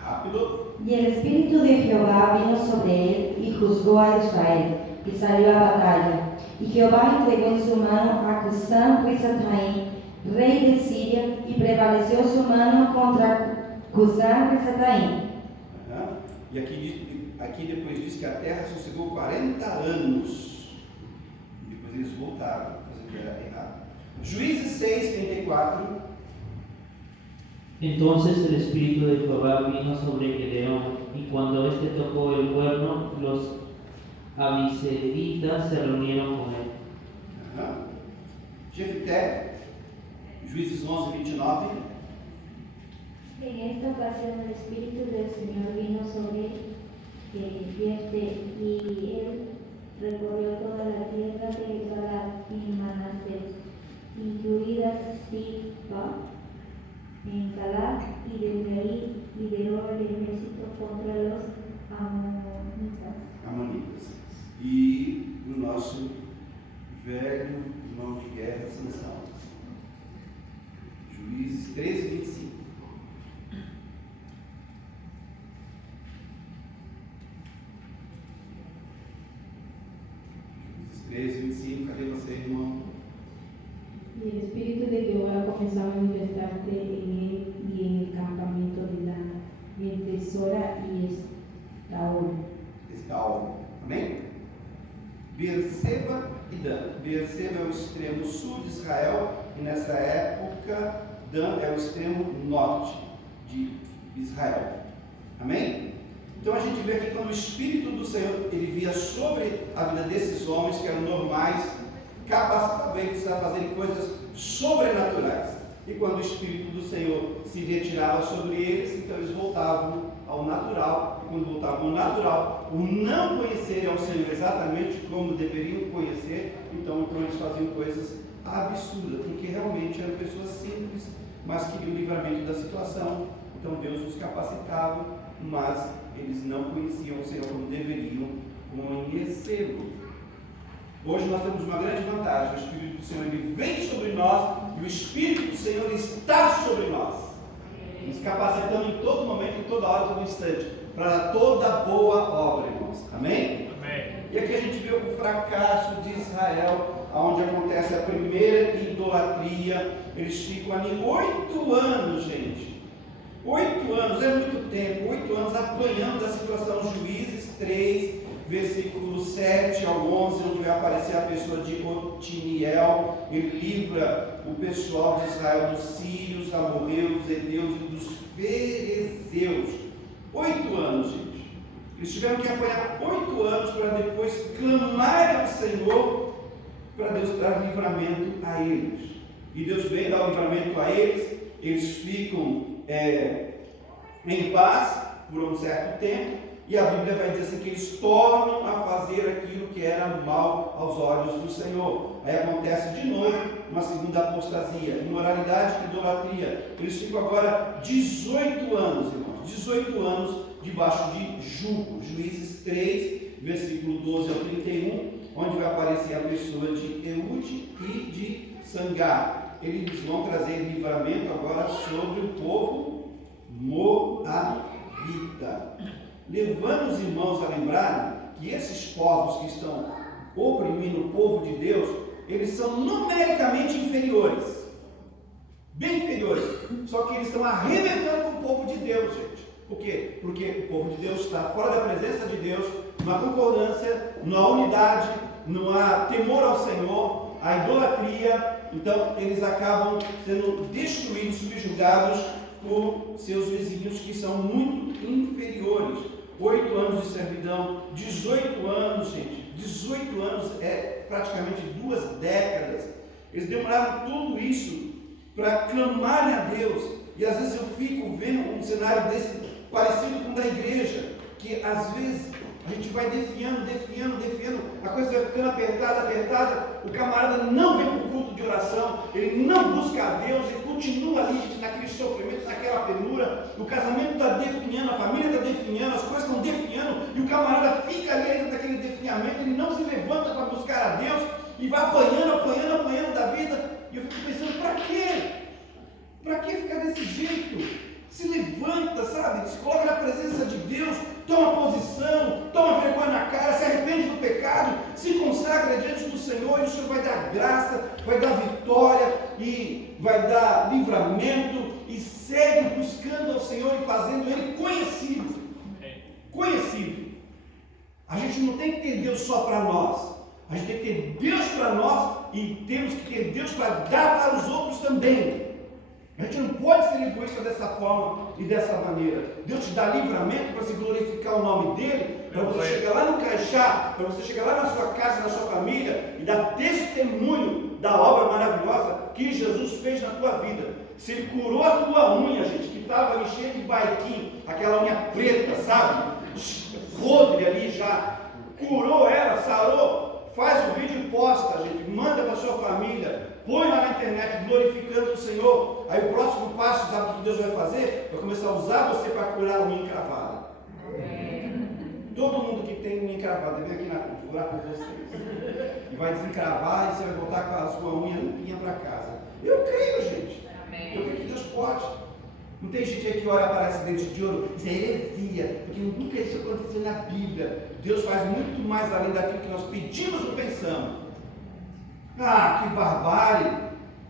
rápido. Y el Espíritu de Jehová vino sobre él y juzgó a Israel, y salió a batalla. Y Jehová entregó en su mano a Cusán-Risataim, rey de Siria, y prevaleció su mano contra Cusán-Risataim. E aqui depois diz que a terra sossegou 40 anos. E depois eles voltaram a fazer o que era errado. Juízes 6:34. Entonces el Espíritu de Jehová vino sobre Gedeón, y cuando éste tocó el cuerno, los abiseritas se reunieron con él. Jefté, Juízes 11:29. En esta ocasión el Espíritu del Señor vino sobre Jefté, y él recorrió toda la tierra de Galaad y Manasés, incluidas Sitba en Galaad, y desde ahí lideró el ejército contra los amonitas. E o nosso velho irmão de guerra, Sansão. Juízes 13:25. Juízes 13:25, cadê você, irmão? Y el Espíritu de Jehová comenzó a manifestarse en él y en el campamento de Dana, entre Sora y Estaol. Amém? Beerseba e Dan. Beerseba é o extremo sul de Israel e nessa época Dan é o extremo norte de Israel. Amém? Então a gente vê aqui quando o Espírito do Senhor ele via sobre a vida desses homens que eram normais, capacitava eles a fazerem coisas sobrenaturais. E quando o Espírito do Senhor se retirava sobre eles, então eles voltavam ao natural. E quando voltavam ao natural, o não conhecerem ao Senhor exatamente como deveriam conhecer, então eles faziam coisas absurdas, porque realmente eram pessoas simples, mas queriam o livramento da situação. Então Deus os capacitava, mas eles não conheciam o Senhor como deveriam conhecê-lo. Hoje nós temos uma grande vantagem: o Espírito do Senhor ele vem sobre nós e o Espírito do Senhor está sobre nós, nos capacitando em todo momento, em toda hora, em todo instante, para toda boa obra, irmãos. Amém? Amém. E aqui a gente vê o fracasso de Israel, onde acontece a primeira idolatria. Eles ficam ali 8 anos, gente. 8 anos, é muito tempo. 8 anos apanhando da situação. Juízes 3, versículo 7 ao 11, onde vai aparecer a pessoa de Otiniel. Ele livra o pessoal de Israel dos sírios, amorreus, dos heteus e dos ferezeus. 8 anos, gente. Eles tiveram que apanhar 8 anos para depois clamar ao Senhor, para Deus dar livramento a eles. E Deus vem dar o livramento a eles. Eles ficam em paz por um certo tempo. E a Bíblia vai dizer assim que eles tornam a fazer aquilo que era mal aos olhos do Senhor. Aí acontece de novo uma segunda apostasia, imoralidade e idolatria. Eles ficam agora 18 anos, irmãos, 18 anos debaixo de jugo. Juízes 3, versículo 12 ao 31, onde vai aparecer a pessoa de Eude e de Sangar. Eles vão trazer livramento agora sobre o povo moabita, levando os irmãos a lembrar que esses povos que estão oprimindo o povo de Deus, eles são numericamente inferiores, bem inferiores, só que eles estão arrebentando com o povo de Deus, gente. Por quê? Porque o povo de Deus está fora da presença de Deus, não há concordância, não há unidade, não há temor ao Senhor, há idolatria. Então eles acabam sendo destruídos, subjugados por seus vizinhos que são muito inferiores. 8 anos de servidão, 18 anos, gente, 18 anos é praticamente 2 décadas. Eles demoraram tudo isso para clamarem a Deus. E às vezes eu fico vendo um cenário desse parecido com o da igreja, que às vezes a gente vai defiando, a coisa vai ficando apertada, o camarada não vem para o culto de oração, ele não busca a Deus, ele continua ali naquele sofrimento, naquela penura, o casamento está definhando, a família está definhando, as coisas estão definhando, e o camarada fica ali dentro daquele definhamento, ele não se levanta para buscar a Deus, e vai apanhando da vida, e eu fico pensando, para quê? Para que ficar desse jeito? Se levanta, sabe? Se coloca na presença de Deus, toma posição, toma vergonha na cara, se arrepende do pecado, se consagra diante do Senhor, e o Senhor vai dar graça, vai dar vitória e vai dar livramento, e segue buscando ao Senhor e fazendo Ele conhecido. A gente não tem que ter Deus só para nós. A gente tem que ter Deus para nós e temos que ter Deus para dar para os outros também. A gente não pode ser egoísta dessa forma e dessa maneira. Deus te dá livramento para se glorificar o nome dele, para você chegar lá no Caixá, para você chegar lá na sua casa, na sua família e dar testemunho da obra maravilhosa que Jesus fez na tua vida. Se ele curou a tua unha, gente, que estava ali cheia de baiquim, aquela unha preta, sabe? Podre ali já. Curou ela, sarou. Faz o vídeo e posta, gente. Manda para sua família. Põe lá na internet, glorificando o Senhor. Aí o próximo passo, sabe o que Deus vai fazer? Vai começar a usar você para curar a unha encravada. Todo mundo que tem unha encravada, vem aqui na frente, vou orar por vocês. E vai desencravar e você vai voltar com a sua unha limpinha para casa. Eu creio, gente. Eu creio que Deus pode. Não tem gente aí que olha para acidente de ouro, isso é heresia, porque nunca isso aconteceu na Bíblia. Deus faz muito mais além daquilo que nós pedimos ou pensamos. Ah, que barbárie!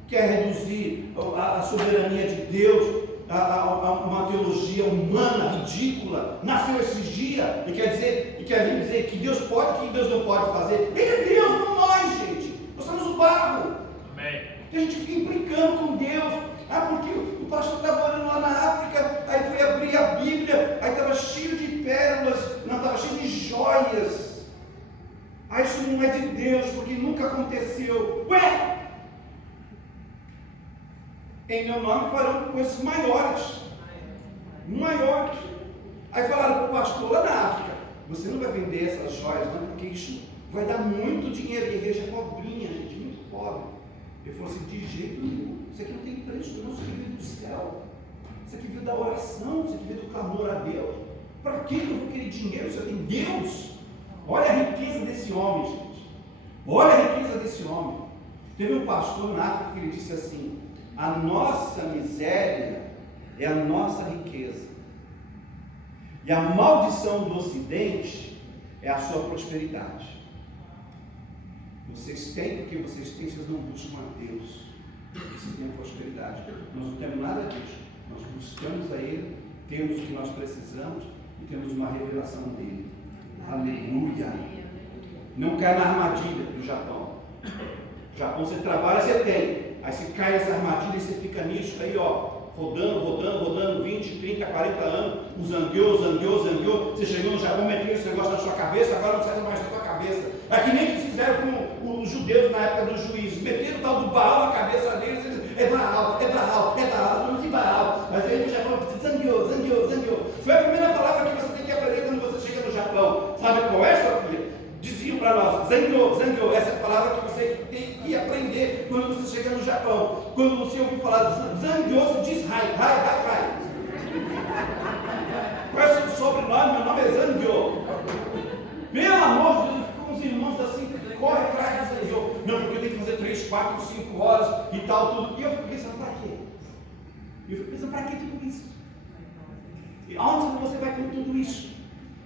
Quer reduzir a soberania de Deus a uma teologia humana, ridícula. Nasceu esses dias e quer vir dizer que Deus pode, que Deus não pode fazer. Ele é Deus, não nós, gente. Nós somos o barro. Amém. E a gente fica implicando com Deus. Ah, porque o pastor estava orando lá na África, aí foi abrir a Bíblia, aí estava cheio de pérolas, não, estava cheio de joias. Ah, isso não é de Deus, porque nunca aconteceu. Ué! Em meu nome farão coisas maiores. Maiores. Aí falaram para o pastor lá na África, você não vai vender essas joias, não, porque isso vai dar muito dinheiro. E a igreja é pobrinha, gente, muito pobre. Ele falou assim, de jeito nenhum. Isso aqui não tem preço, não. Isso aqui veio do céu. Isso aqui veio da oração, isso aqui veio do clamor a Deus. Para que eu vou querer dinheiro? Isso aqui tem Deus. Olha a riqueza desse homem, gente. Olha a riqueza desse homem. Teve um pastor na África que ele disse assim, a nossa miséria é a nossa riqueza. E a maldição do Ocidente é a sua prosperidade. Vocês têm, porque vocês têm, vocês não buscam a Deus. Vocês têm a prosperidade. Nós não temos nada disso. Nós buscamos a Ele, temos o que nós precisamos e temos uma revelação dEle. Aleluia! Não cai na armadilha do Japão. No Japão você trabalha, você tem. Aí você cai nessa armadilha e você fica nisso aí, ó. Rodando, 20, 30, 40 anos, o zangueou. Você chegou no Japão, meteu esse negócio na sua cabeça, agora não sai mais da tua cabeça. É que nem que eles fizeram com os judeus na época dos juízes, meteram o tal do Baal na cabeça deles, é Baal, não tem Baal. Mas aí no Japão, zangueou. Foi a primeira palavra que você tem que aprender quando você chega no Japão. Sabe qual é, sua filha? Diziam para nós, zangueou, essa é a palavra que você tem que aprender quando você chega no Japão. Quando você ouvir falar zangueou, você diz rai. Qual é o seu sobrenome? Meu nome é Zangueou. Pelo amor de Deus, ficam os irmãos assim, corre atrás de Zangueou. Não, porque eu tenho que fazer 3, 4, 5 horas e tal, tudo. E eu fico pensando, para quê? Para que tudo isso? E aonde você vai com tudo isso?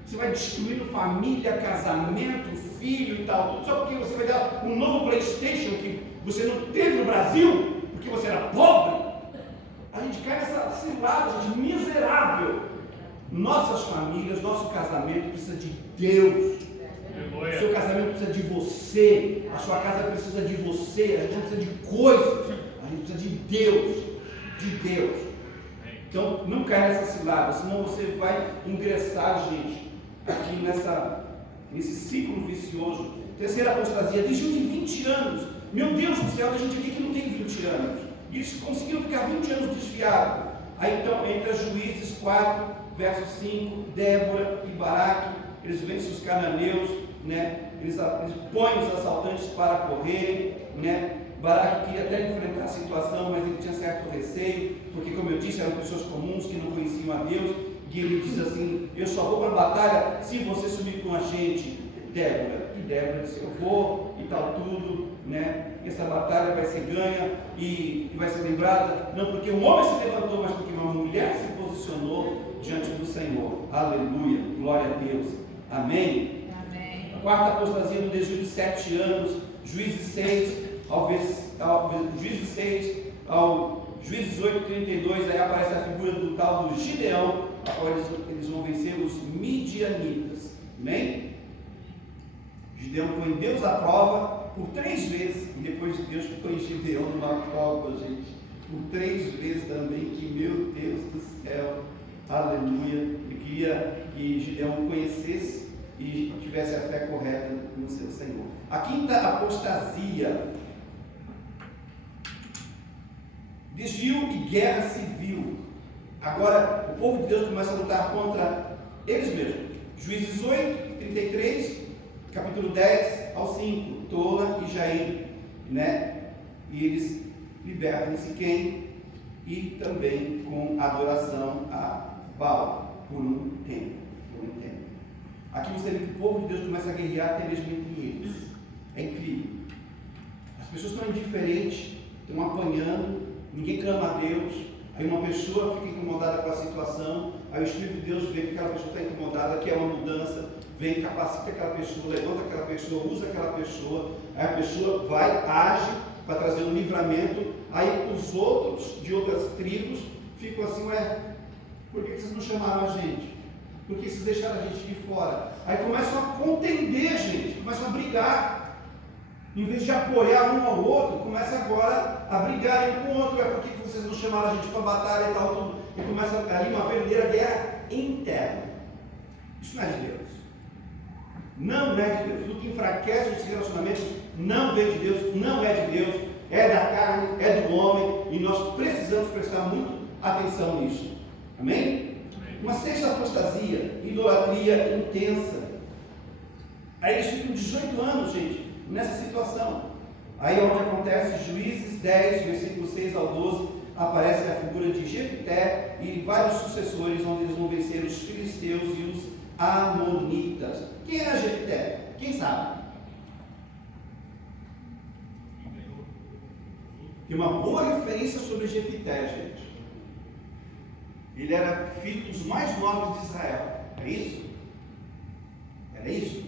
Você vai destruindo família, casamento, filho e tal, tudo só porque você vai dar um novo PlayStation que você não teve no Brasil, porque você era pobre. A gente cai nessa cilada, gente, miserável. Nossas famílias, nosso casamento precisa de Deus. O seu casamento precisa de você. A sua casa precisa de você. A gente não precisa de coisas. A gente precisa de Deus. De Deus. Então, não cai nessa cilada, senão você vai ingressar, gente, aqui nesse ciclo vicioso. Terceira apostasia, de 20 anos. Meu Deus do céu, tem gente aqui que não tem 20 anos. E eles conseguiram ficar 20 anos desviados. Aí então, entra Juízes 4, verso 5, Débora e Baraque, eles vencem os cananeus, né? Eles põem os assaltantes para correrem, né? Baraque queria até enfrentar a situação, mas ele tinha certo receio, porque, como eu disse, eram pessoas comuns que não conheciam a Deus. E ele diz assim, eu só vou para a batalha se você subir com a gente, Débora. E Débora disse, eu vou e tal tudo, né? Essa batalha vai ser ganha e vai ser lembrada, não porque um homem se levantou, mas porque uma mulher se posicionou diante do Senhor. Aleluia, glória a Deus. Amém? Amém. A quarta apostasia no desvio de 7 anos, Juízes 6 ao Juízes 8:32, aí aparece a figura do tal do Gideão, a qual eles vão vencer os midianitas. Amém? Gideão põe Deus à prova por 3 vezes, e depois Deus põe Gideão numa prova, gente, por 3 vezes também, que meu Deus do céu, aleluia. Eu queria que Gideão conhecesse e tivesse a fé correta no seu Senhor. A quinta apostasia: desvio e guerra civil. Agora o povo de Deus começa a lutar contra eles mesmos. Juízes 8, 33, capítulo 10 ao 5, Tola e Jair, né? E eles libertam Siquém e também com adoração a Baal por um tempo. Aqui você vê que o povo de Deus começa a guerrear até mesmo entre eles. É incrível. As pessoas estão indiferentes, estão apanhando, ninguém clama a Deus. Aí uma pessoa fica incomodada com a situação, aí o Espírito de Deus vê que aquela pessoa está incomodada, quer uma mudança, vem, capacita aquela pessoa, levanta aquela pessoa, usa aquela pessoa, aí a pessoa vai, age para trazer um livramento, aí os outros de outras tribos ficam assim, ué, por que vocês não chamaram a gente? Por que vocês deixaram a gente de fora? Aí começam a contender, gente, começam a brigar. Em vez de apoiar um ao outro, começa agora a brigar um com o outro. Por que vocês não chamaram a gente para batalha e tal, tudo? E começa ali uma verdadeira guerra interna. Isso não é de Deus. Não é de Deus. O que enfraquece os relacionamentos não vem de Deus, não é de Deus, é da carne, é do homem, e nós precisamos prestar muito atenção nisso. Amém? Uma sexta apostasia, idolatria intensa. Aí eles ficam 18 anos, gente, nessa situação. Aí é onde acontece Juízes 10, versículo 6 ao 12, aparece a figura de Jefté e vários sucessores, onde eles vão vencer os filisteus e os amonitas. Quem era Jefté? Quem sabe? Tem uma boa referência sobre Jefté, gente. Ele era filho dos mais nobres de Israel. É isso? Era isso?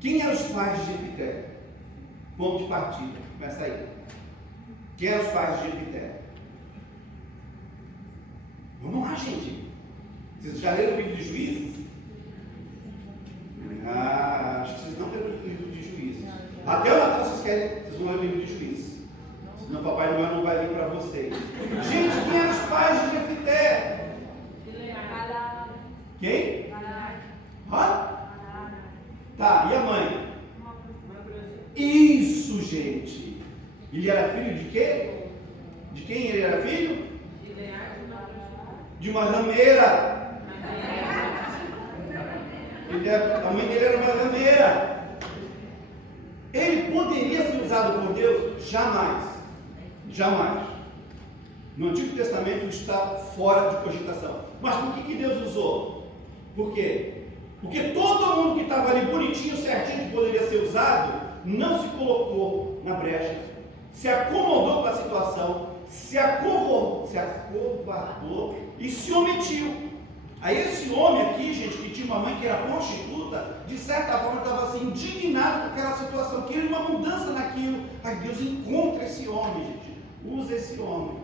Quem eram os pais de Jefté? Ponto de partida. Começa aí. Quem eram os pais de Jefté? Vamos lá, gente. Vocês já leram o livro de Juízes? Acho que vocês não leram o livro de Juízes. Até o Natal vocês vão ler o livro de Juízes. Senão Papai Noel não vai vir para vocês. Gente, quem eram os pais de Jefté? Quem? Hã? Tá, e a mãe? Isso, gente. Ele era filho de quê? De quem ele era filho? De uma rameira. A mãe dele era uma rameira. Ele poderia ser usado por Deus? Jamais. Jamais. No Antigo Testamento está fora de cogitação. Mas por que Deus usou? Por quê? Porque todo mundo que estava ali bonitinho, certinho, que poderia ser usado, não se colocou na brecha, se acomodou com a situação, se acovardou e se omitiu. Aí esse homem aqui, gente, que tinha uma mãe que era prostituta, de certa forma estava assim, indignado com aquela situação, queria uma mudança naquilo. Aí Deus encontra esse homem, gente, usa esse homem.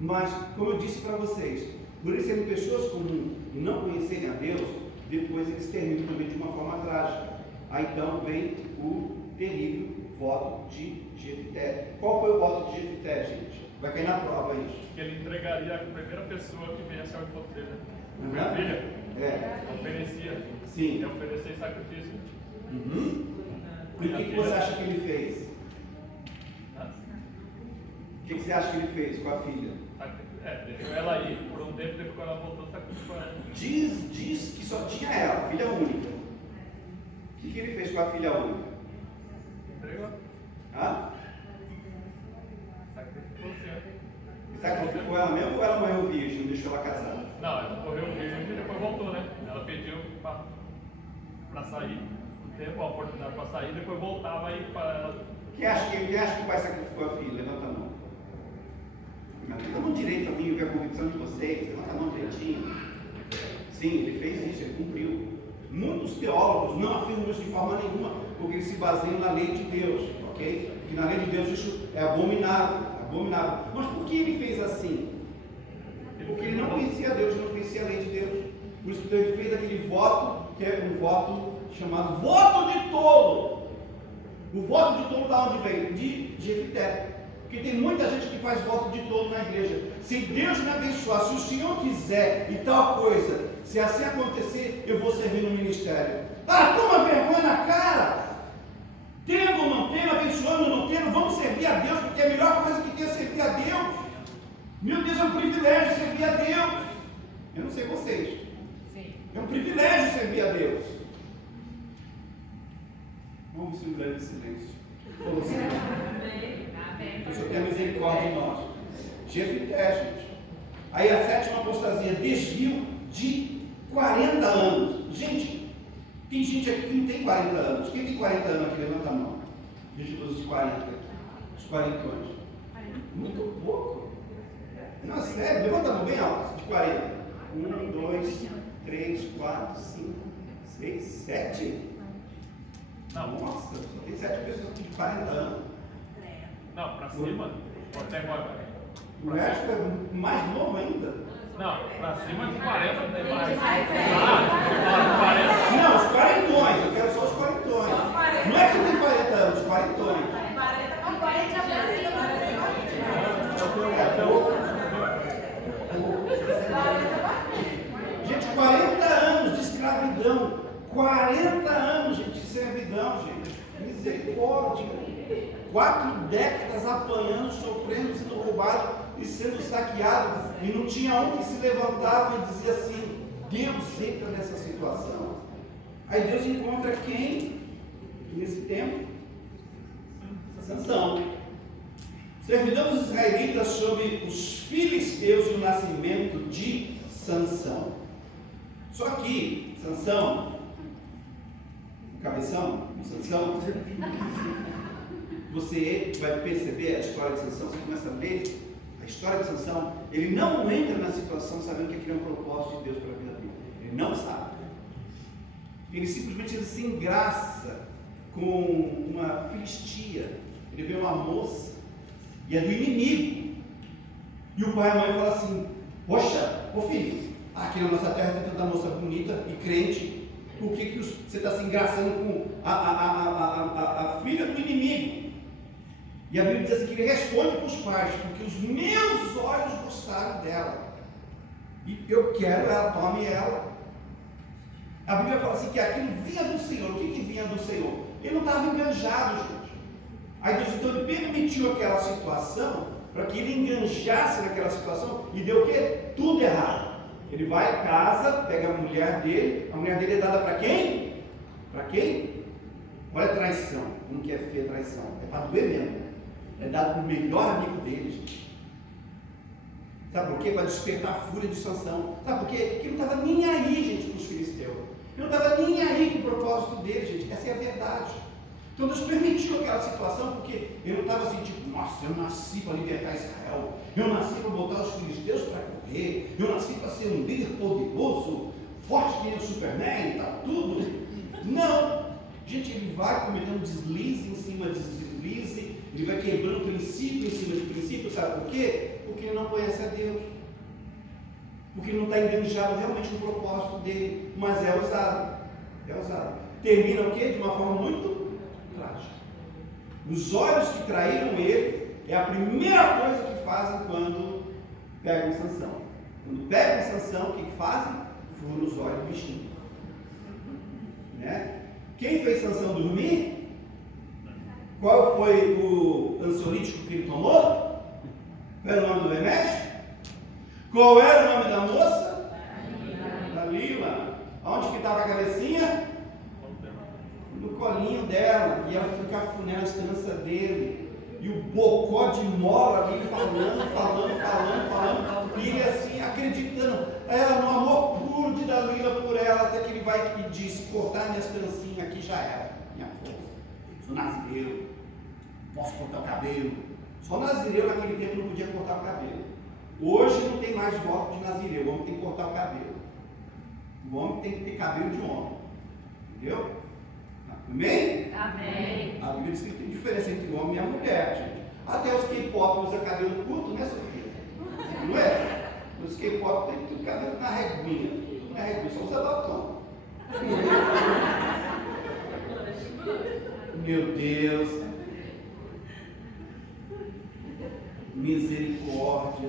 Mas, como eu disse para vocês, por eles serem pessoas comuns e não conhecerem a Deus, depois eles terminam também de uma forma trágica. Aí então vem o terrível voto de Jefté. Qual foi o voto de Jefté, gente? Vai cair na prova isso. Que ele entregaria a primeira pessoa que viesse ao encontro dele. Minha filha? Oferecia. Sim. Ia oferecer sacrifício. E o que você acha que ele fez? O que você acha que ele fez com a filha? Deixou ela aí por um tempo, depois ela voltou, sacrificou ela. Diz que só tinha ela, filha única. O que ele fez com a filha única? Entregou. Sacrificou o Senhor. Sacrificou ela mesmo ou ela morreu virgem, não deixou ela casar? Não, ela morreu virgem e depois voltou, né? Ela pediu para sair um tempo, a oportunidade para sair, depois voltava aí para ela. Quem acha que o pai sacrificou a filha? Levanta a mão. Levanta a mão direita para mim ver a convicção de vocês. Levanta a mão direitinho. Sim, ele fez isso, ele cumpriu. Muitos teólogos não afirmam isso de forma nenhuma, porque eles se baseiam na lei de Deus, ok? Porque na lei de Deus isso é abominável. Mas por que ele fez assim? Porque ele não conhecia Deus, não conhecia a lei de Deus. Por isso que ele fez aquele voto, que é um voto chamado voto de tolo. O voto de tolo da onde veio? De Jefité. Porque tem muita gente que faz voto de tolo na igreja. Se Deus me abençoar, se o Senhor quiser e tal coisa, se assim acontecer, eu vou servir no ministério. Ah, toma vergonha na cara! Tendo ou não tendo, abençoando ou não tendo, vamos servir a Deus, porque a melhor coisa que tem é servir a Deus. Meu Deus, é um privilégio servir a Deus. Eu não sei vocês. Sim. É um privilégio servir a Deus. Vamos se um grande silêncio. O Senhor tenha misericórdia em nós. Jefité, gente. Aí a sétima apostasia, desvio de 40 anos. Gente, tem gente aqui que não tem 40 anos. Quem tem 40 anos aqui? Levanta a mão. Veja os de 40 aqui. Os 40 anos. Muito pouco. Não, sério, levanta a mão bem alto. De 40. 1, 2, 3, 4, 5, 6, 7. Nossa, só tem 7 pessoas aqui de 40 anos. Não, pra cima. Até agora. O resto é mais novo ainda. Não, pra cima de 40 não tem mais. Não, os quarentões. Eu quero só os quarentões. Não é que tem 40 anos, os quarentões. Gente, 40 anos de escravidão. 40 anos, gente, de servidão, gente. Misericórdia. 4 décadas apanhando, sofrendo, sendo roubado e sendo saqueado. E não tinha um que se levantava e dizia assim: Deus entra nessa situação. Aí Deus encontra quem? Nesse tempo? Sansão. Servidão dos israelitas sobre os filisteus e o nascimento de Sansão. Só que Sansão, o cabeção, o Sansão, você vai perceber a história de Sansão, você começa a ler a história de Sansão, ele não entra na situação sabendo que aquilo é um propósito de Deus para a vida dele. Ele não sabe. Ele simplesmente se engraça com uma filistia. Ele vê uma moça e é do inimigo. E o pai e a mãe falam assim: poxa, ô filho, aqui na nossa terra tem tanta moça bonita e crente, por que você está se engraçando com a filha do inimigo? E a Bíblia diz assim que ele responde para os pais: porque os meus olhos gostaram dela e eu quero ela, tome ela. A Bíblia fala assim que aquilo vinha do Senhor. O que vinha do Senhor? Ele não estava enganjado, gente. Aí Deus então ele permitiu aquela situação para que ele enganjasse naquela situação e deu o quê? Tudo errado. Ele vai, casa, pega a mulher dele é dada para quem? Para quem? Olha a traição, como que é feia a traição, é para doer mesmo, é dado para o melhor amigo dele, gente. Sabe por quê? Para despertar a fúria de Sansão. Sabe por quê? Porque ele não estava nem aí, gente, com os filisteus. Ele não estava nem aí com o propósito dele, gente. Essa é a verdade. Então Deus permitiu aquela situação porque ele não estava assim, tipo, nossa, eu nasci para libertar Israel, eu nasci para botar os filisteus para correr, eu nasci para ser um líder poderoso, forte que nem o Superman e tal, tudo. Não. Gente, ele vai cometendo deslize em cima de deslize, ele vai quebrando princípio em cima de princípio, sabe por quê? Porque ele não conhece a Deus. Porque ele não está enganjado realmente no propósito dele, mas é usado. É usado. Termina o quê? De uma forma muito trágica. Os olhos que traíram ele é a primeira coisa que fazem quando pegam Sansão. Quando pegam Sansão, o que fazem? Furam os olhos do bichinho. Né? Quem fez Sansão dormir? Qual foi o ansiolítico que ele tomou? Qual era o nome do remédio? Qual era o nome da moça? Dalila. Onde que estava a cabecinha? No colinho dela. E ela fica cafuné na esperança dele. E o bocó de mola ali falando. E ele assim, acreditando. Ela no amor puro de Dalila por ela, até que ele vai e diz: se cortar minhas trancinhas aqui já era. Minha força. Sou nazireu. Posso cortar o cabelo. Só nazireu naquele tempo não podia cortar o cabelo. Hoje não tem mais voto de nazireu. O homem tem que cortar o cabelo. O homem tem que ter cabelo de homem. Entendeu? Amém? Amém. A Bíblia diz que tem diferença entre o homem e a mulher, gente. Até os K-pop usam cabelo curto, né, Sofia? Não é? Os K-pop tem tudo cabelo na reguinha. Tudo na reguinha, só usa batom. Meu Deus. Misericórdia.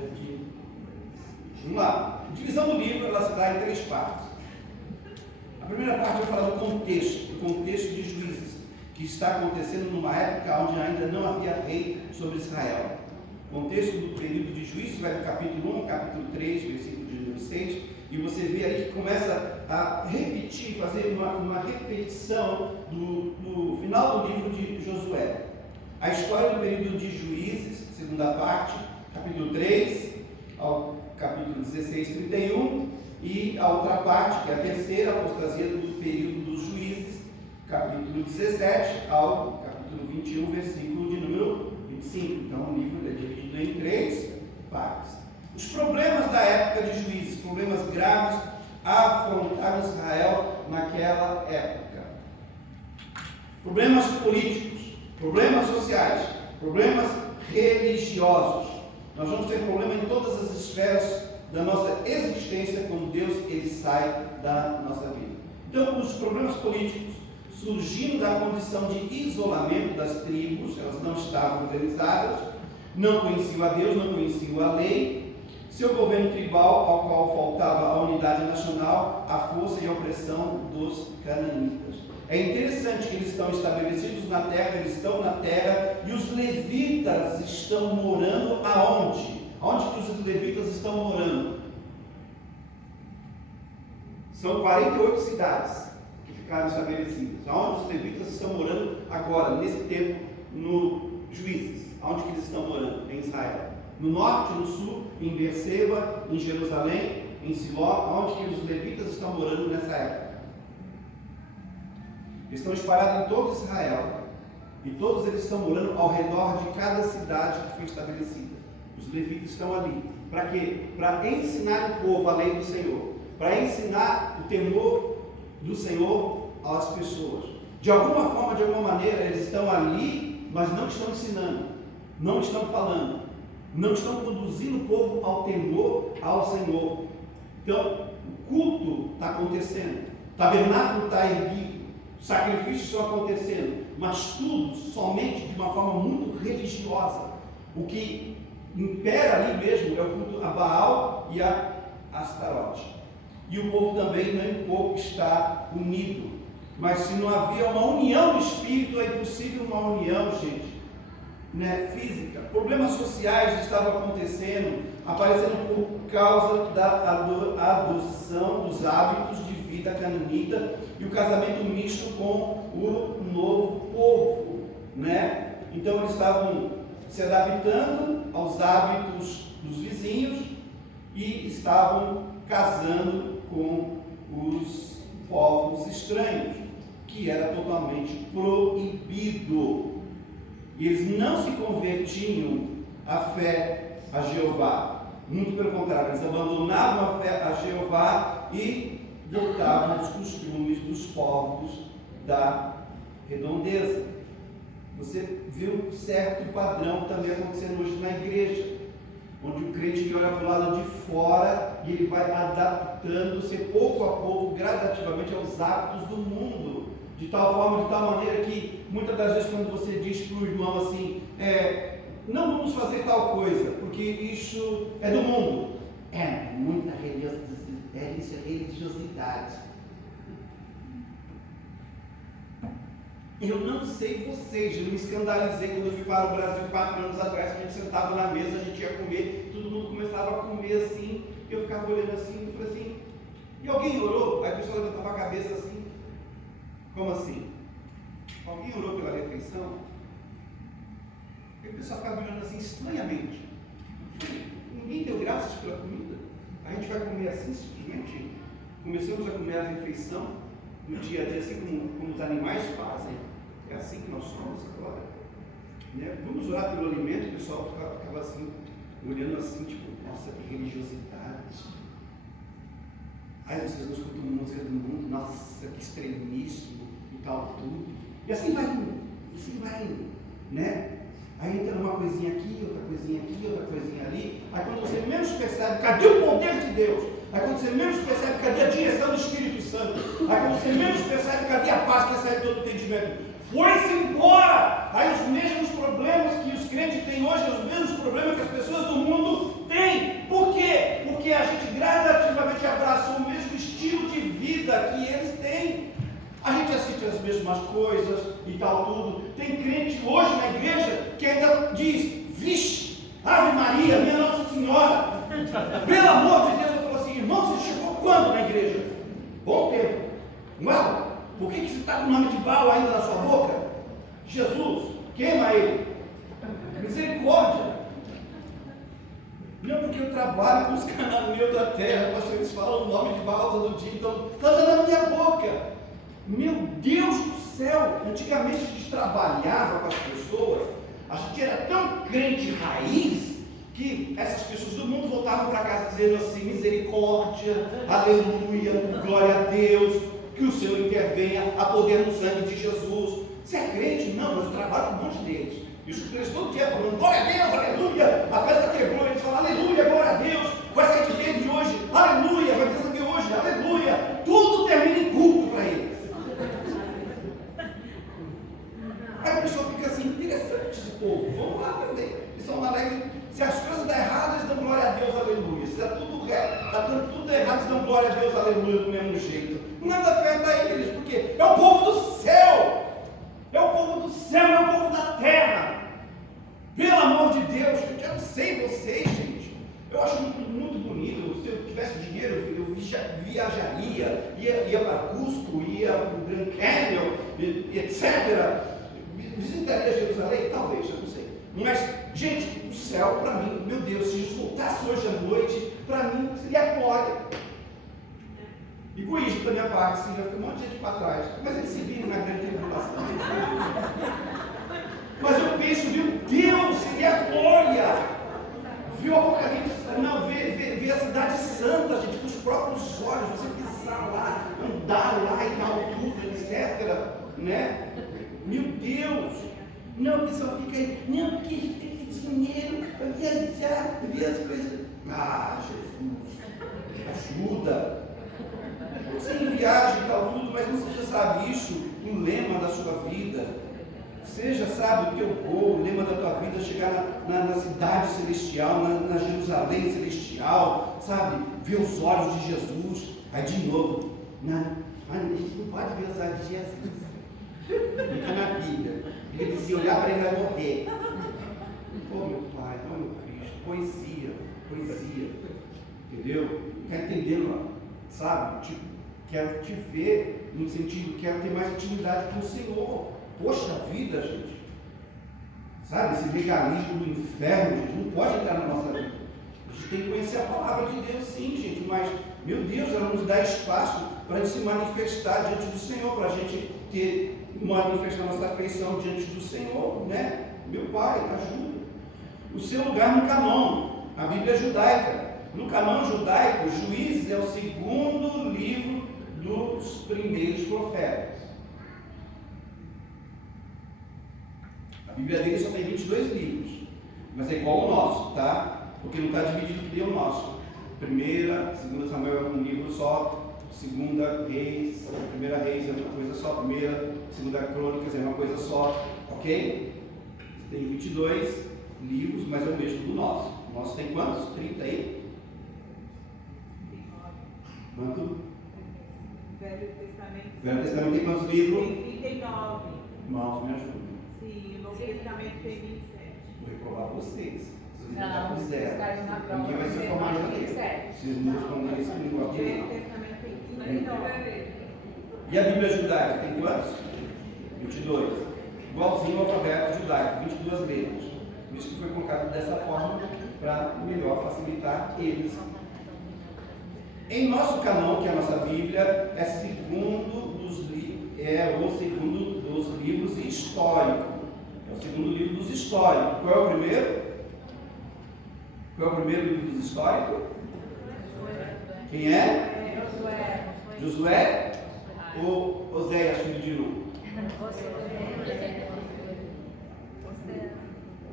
Vamos lá. A divisão do livro ela se dá em 3 partes. A primeira parte vai falar do contexto de Juízes, que está acontecendo numa época onde ainda não havia rei sobre Israel. O contexto do período de Juízes vai do capítulo 1 ao capítulo 3, versículo de número 6, e você vê ali que começa a repetir, fazer uma repetição do final do livro de Josué. A história do período de Juízes, segunda parte, capítulo 3 ao capítulo 16, 31, e a outra parte, que é a terceira, a apostasia do período dos Juízes, capítulo 17 ao capítulo 21, versículo de número 25. Então o livro é dividido em 3 partes. Os problemas da época de Juízes, problemas graves, afrontaram Israel naquela época. Problemas políticos, problemas sociais, problemas religiosos. Nós vamos ter problema em todas as esferas da nossa existência quando Deus ele sai da nossa vida. Então, os problemas políticos, surgindo da condição de isolamento das tribos, elas não estavam organizadas, não conheciam a Deus, não conheciam a lei, seu governo tribal, ao qual faltava a unidade nacional, a força e a opressão dos cananitas. É interessante que eles estão estabelecidos na terra, eles estão na terra, e os levitas estão morando aonde? Onde que os levitas estão morando? São 48 cidades que ficaram estabelecidas. Onde os levitas estão morando agora, nesse tempo, no Juízes? Onde que eles estão morando? Em Israel. No norte, no sul, em Berseba, em Jerusalém, em Siló. Onde que os levitas estão morando nessa época? Eles estão espalhados em todo Israel. E todos eles estão morando ao redor de cada cidade que foi estabelecida. Os levitas estão ali. Para quê? Para ensinar o povo a lei do Senhor. Para ensinar o temor do Senhor às pessoas. De alguma forma, de alguma maneira, eles estão ali, mas não estão ensinando. Não estão falando. Não estão conduzindo o povo ao temor ao Senhor. Então, o culto está acontecendo. O tabernáculo está erguido. Os sacrifícios estão acontecendo. Mas tudo somente de uma forma muito religiosa. O que impera ali mesmo é o culto a Baal e a Astarote. E o povo também nem pouco está unido. Mas se não havia uma união do Espírito, é impossível uma união, gente, física. Problemas sociais estavam acontecendo, aparecendo por causa da adoção dos hábitos de vida cananita e o casamento misto com o novo povo, Então eles estavam se adaptando aos hábitos dos vizinhos e estavam casando com os povos estranhos, que era totalmente proibido. E eles não se convertiam à fé a Jeová, muito pelo contrário, eles abandonavam a fé a Jeová e voltavam aos costumes dos povos da redondeza. Você vê um certo padrão também acontecendo hoje na igreja, onde o crente que olha para o lado de fora e ele vai adaptando-se pouco a pouco, gradativamente, aos hábitos do mundo, de tal forma, de tal maneira que muitas das vezes quando você diz para o irmão assim, não vamos fazer tal coisa, porque isso é do mundo. Muita religiosidade, isso é religiosidade. Eu não sei vocês, eu me escandalizei quando eu fui para o Brasil 4 anos atrás, a gente sentava na mesa, a gente ia comer, todo mundo começava a comer assim, eu ficava olhando assim, e falei assim, e alguém orou? Aí a pessoa levantava a cabeça assim, como assim? Alguém orou pela refeição? E o pessoal ficava olhando assim, estranhamente. Ninguém deu graças pela comida? A gente vai comer assim, simplesmente? Começamos a comer a refeição no dia a dia, assim como os animais fazem. É assim que nós somos agora. Vamos orar pelo alimento, o pessoal ficava assim, olhando assim, tipo, nossa, que religiosidade. Aí vocês não escutam música do mundo, nossa, que extremismo e tal, tudo. E assim vai indo, Aí entra uma coisinha aqui, outra coisinha ali. Aí quando você menos percebe, cadê o poder de Deus? Aí quando você menos percebe, cadê a direção do Espírito Santo? Aí quando você menos percebe, cadê a paz que sai de todo o entendimento? Foi-se embora! Aí os mesmos problemas que os crentes têm hoje, os mesmos problemas que as pessoas do mundo têm. Por quê? Porque a gente gradativamente abraçou o mesmo estilo de vida que eles têm. A gente assiste as mesmas coisas e tal, tudo. Tem crente hoje na igreja que ainda diz, vixe, Ave Maria, minha Nossa Senhora. Pelo amor de Deus, eu falo assim, irmão, você chegou quando na igreja? Bom tempo. Uau, por que você está com o nome de Baal ainda na sua boca? Jesus, queima ele. Misericórdia. Não, porque eu trabalho com os cananeus da terra, mas eles falam o nome de Baal todo dia, então está já na minha boca. Meu Deus do céu! Antigamente a gente trabalhava com as pessoas, a gente era tão crente raiz, que essas pessoas do mundo voltavam para casa dizendo assim, misericórdia, aleluia, glória a Deus, que o Senhor intervenha, a poder no sangue de Jesus. Você é crente? Não, mas eu trabalho com um monte deles. E os crentes todo dia falando, glória a Deus, aleluia, a festa quebrou, eles falam, aleluia, glória a Deus, vai sair de verde hoje, aleluia, vai ter sangue hoje, aleluia, tudo termina em culto para eles. Aí a pessoa fica assim, interessante esse povo, vamos lá também. Eles são alegres. Se as coisas dão errado, eles dão glória a Deus, aleluia. Se está tudo errado, eles dão glória a Deus, aleluia, do mesmo jeito. Nada afeta eles, porque é o povo do céu. É o povo do céu, é o povo da terra. Pelo amor de Deus, gente, eu não sei vocês, gente. Eu acho muito bonito. Se eu tivesse dinheiro, eu viajaria, ia para Cusco, ia para o Grand Canyon, etc. Visitaria Jerusalém? Talvez, eu não sei. Mas, gente, o céu para mim, meu Deus, se Jesus voltasse hoje à noite, para mim seria glória. E com isso, da minha parte, sim, vai ficar um monte de gente para trás. Mas eles se viram na grande tribulação. Mas eu penso, meu Deus, seria glória. Viu o Apocalipse? Não, ver a cidade santa, gente, com os próprios olhos, você pisar lá, andar lá e tal, tudo, etc. Né? Meu Deus! Não, o pessoal fica aí, não, porque a gente tem que ter dinheiro para viajar, ver as coisas. Ah, Jesus, ajuda! Você não viaja e tal, tudo, mas não seja, sabe, isso o lema da sua vida. Seja, sabe, o teu gol, o lema da tua vida, chegar na cidade celestial, na Jerusalém celestial, sabe, ver os olhos de Jesus. Aí de novo, a gente não pode ver os olhos de Jesus. Está na Bíblia. Ele disse, olhar para ele vai morrer. Oh meu Pai, oh meu Cristo, poesia. Entendeu? Quero entender, sabe? Quero te ver no sentido, quero ter mais intimidade com o Senhor. Poxa vida, gente. Sabe, esse legalismo do inferno, gente, não pode entrar na nossa vida. A gente tem que conhecer a palavra de Deus, sim, gente, mas, meu Deus, ela nos dá espaço para a gente se manifestar diante do Senhor, para a gente manifestar nossa afeição diante do Senhor, né? Meu Pai, ajuda. O seu lugar no canon, a Bíblia judaica. No canon judaico, Juízes é o segundo livro dos primeiros profetas. A Bíblia dele só tem 22 livros, mas é igual ao nosso, tá? Porque não está dividido que nem o nosso. Primeira, segunda Samuel é um livro só, segunda Reis, primeira Reis é uma coisa só, primeira, segunda Crônicas é uma coisa só, ok? Tem 22 livros, mas é o mesmo do nosso. O nosso tem quantos? 30 aí? Quanto? Velho Testamento. Velho Testamento tem quantos livros? Tem 39. Irmãos, me ajudem. Sim, o Novo Testamento tem 27. Vou reprovar vocês. Vocês Não, estão com vocês zero. caem na prova, Ninguém vai se você formar vai na ter lei. sete. Vocês não respondem esse negócio O aqui, Velho não. Testamento tem 39. E a Bíblia judaica tem quantos? 22. Igualzinho ao alfabeto judaico, 22 letras. Por isso que foi colocado dessa forma, para melhor facilitar eles. Em nosso canon, que é a nossa Bíblia, é o segundo dos livros históricos. É o segundo livro dos históricos. Qual é o primeiro? Qual é o primeiro livro dos históricos? Quem é? Josué ou Oséias, filho de Nun?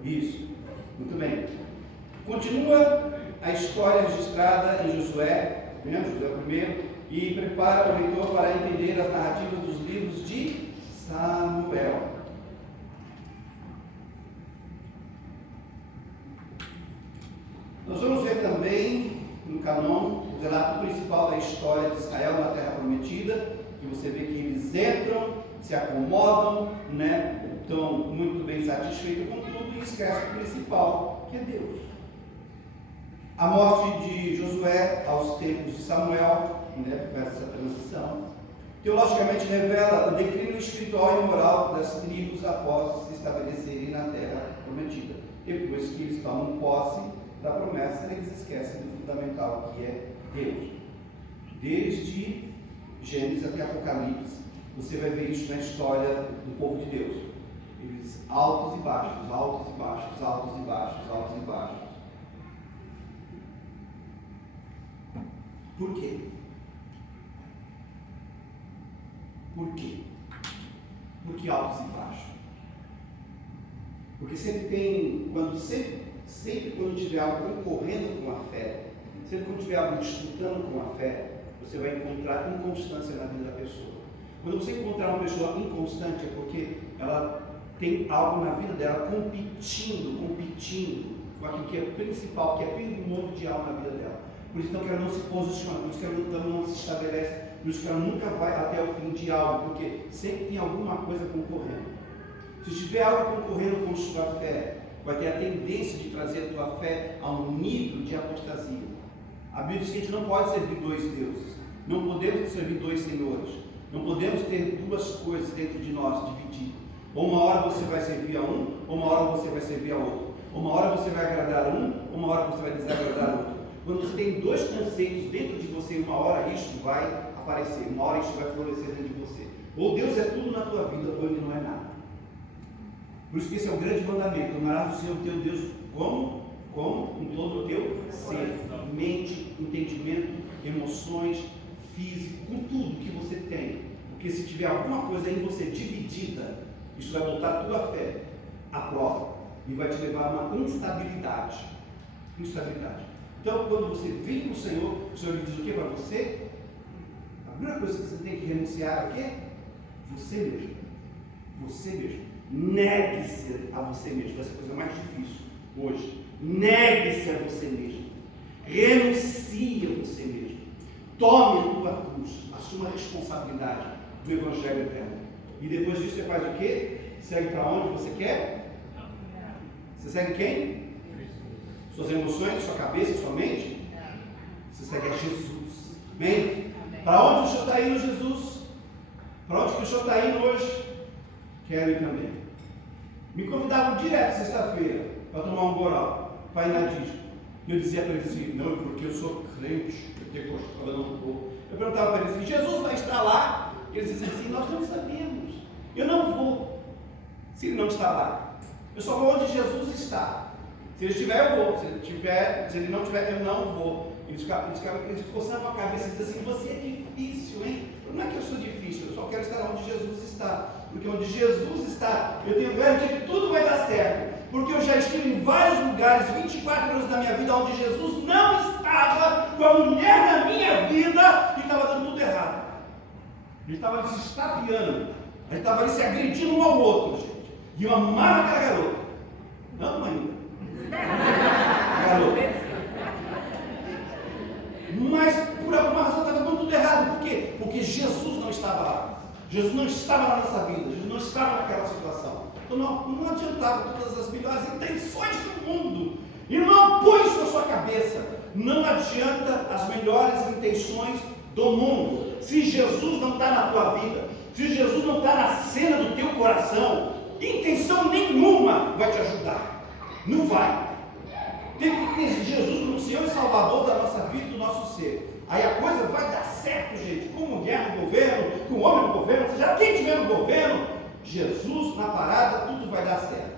Isso. Muito bem. Continua a história registrada em Josué, Josué o primeiro, e prepara o leitor para entender as narrativas dos livros de Samuel. Nós vamos ver também no Canon o relato principal da história de Israel na Terra Prometida, que você vê que eles entram, se acomodam, né? Estão muito bem satisfeitos com tudo e esquecem o principal, que é Deus. A morte de Josué aos tempos de Samuel, né? Essa transição, teologicamente revela o declínio espiritual e moral das tribos após se estabelecerem na Terra Prometida. Depois que eles tomam posse da promessa, eles esquecem do fundamental, que é Deus. Desde Gênesis até Apocalipse, você vai ver isso na história do povo de Deus. Eles altos e baixos, altos e baixos, altos e baixos, altos e baixos. Por quê? Por quê? Por que altos e baixos? Porque sempre quando tiver algo concorrendo com a fé, sempre quando tiver algo disputando com a fé, você vai encontrar inconstância na vida da pessoa. Quando você encontrar uma pessoa inconstante, é porque ela tem algo na vida dela competindo com aquilo que é principal, que é primordial na vida dela. Por isso então, que ela não se posiciona, por isso que ela não se estabelece, por isso que ela nunca vai até o fim de algo, porque sempre tem alguma coisa concorrendo. Se tiver algo concorrendo com sua fé, vai ter a tendência de trazer a tua fé a um nível de apostasia. A Bíblia diz que a gente não pode servir dois deuses, não podemos servir dois senhores, não podemos ter duas coisas dentro de nós divididas. Ou uma hora você vai servir a um, ou uma hora você vai servir a outro. Ou uma hora você vai agradar a um, ou uma hora você vai desagradar a outro. Quando você tem dois conceitos dentro de você, uma hora isso vai aparecer, uma hora isso vai florescer dentro de você. Ou Deus é tudo na tua vida, ou Ele não é nada. Por isso que esse é o grande mandamento: amarás o Senhor teu Deus como com todo o teu ser, mente, entendimento, emoções, físico, com tudo que você tem. Porque se tiver alguma coisa em você dividida, isso vai botar a tua fé à prova e vai te levar a uma instabilidade. Então, quando você vem para o Senhor diz o que para você? A primeira coisa que você tem que renunciar é o quê? Você mesmo. Você mesmo. Negue-se a você mesmo. Essa é a coisa mais difícil hoje. Negue-se a você mesmo. Renuncie a você mesmo. Tome a tua cruz. Assuma a responsabilidade do Evangelho eterno. E depois disso você faz o quê? Segue para onde você quer? Você segue quem? Suas emoções, sua cabeça, sua mente? Você segue a Jesus. Amém? Para onde o Senhor está indo, Jesus? Para onde que o Senhor está indo hoje? Quero ir também. Me convidavam direto sexta-feira para tomar um gorau, para ir na disco. E eu dizia para eles assim: não, porque eu sou crente, eu não vou. Eu perguntava para eles assim: Jesus vai estar lá? E eles diziam assim: nós não sabemos. Eu não vou, se ele não está lá. Eu só vou onde Jesus está. Se ele estiver, eu vou. Se ele não estiver, eu não vou. Eles coçavam a cabeça e diziam assim: você é difícil, hein? Não é que eu sou difícil, eu só quero estar onde Jesus está. Porque onde Jesus está, eu tenho garantia que tudo vai dar certo. Porque eu já estive em vários lugares, 24 anos da minha vida, onde Jesus não estava com a mulher da minha vida e estava dando tudo errado. Ele estava se estapeando, ele estava ali se agredindo um ao outro, gente. E eu amava aquela garota. Não, mãe. Garota. Mas por alguma razão estava dando tudo errado. Por quê? Porque Jesus não estava lá. Jesus não estava na nossa vida. Jesus não estava naquela situação. Então não adiantava todas as melhores intenções do mundo. Irmão, põe isso na sua cabeça. Não adianta as melhores intenções do mundo. Se Jesus não está na tua vida, se Jesus não está na cena do teu coração, intenção nenhuma vai te ajudar. Não vai. Tem que ter Jesus como Senhor e Salvador da nossa vida e do nosso ser. Aí a coisa vai dar certo, gente. Com mulher no governo, com homem no governo, seja quem estiver no governo, Jesus na parada, tudo vai dar certo.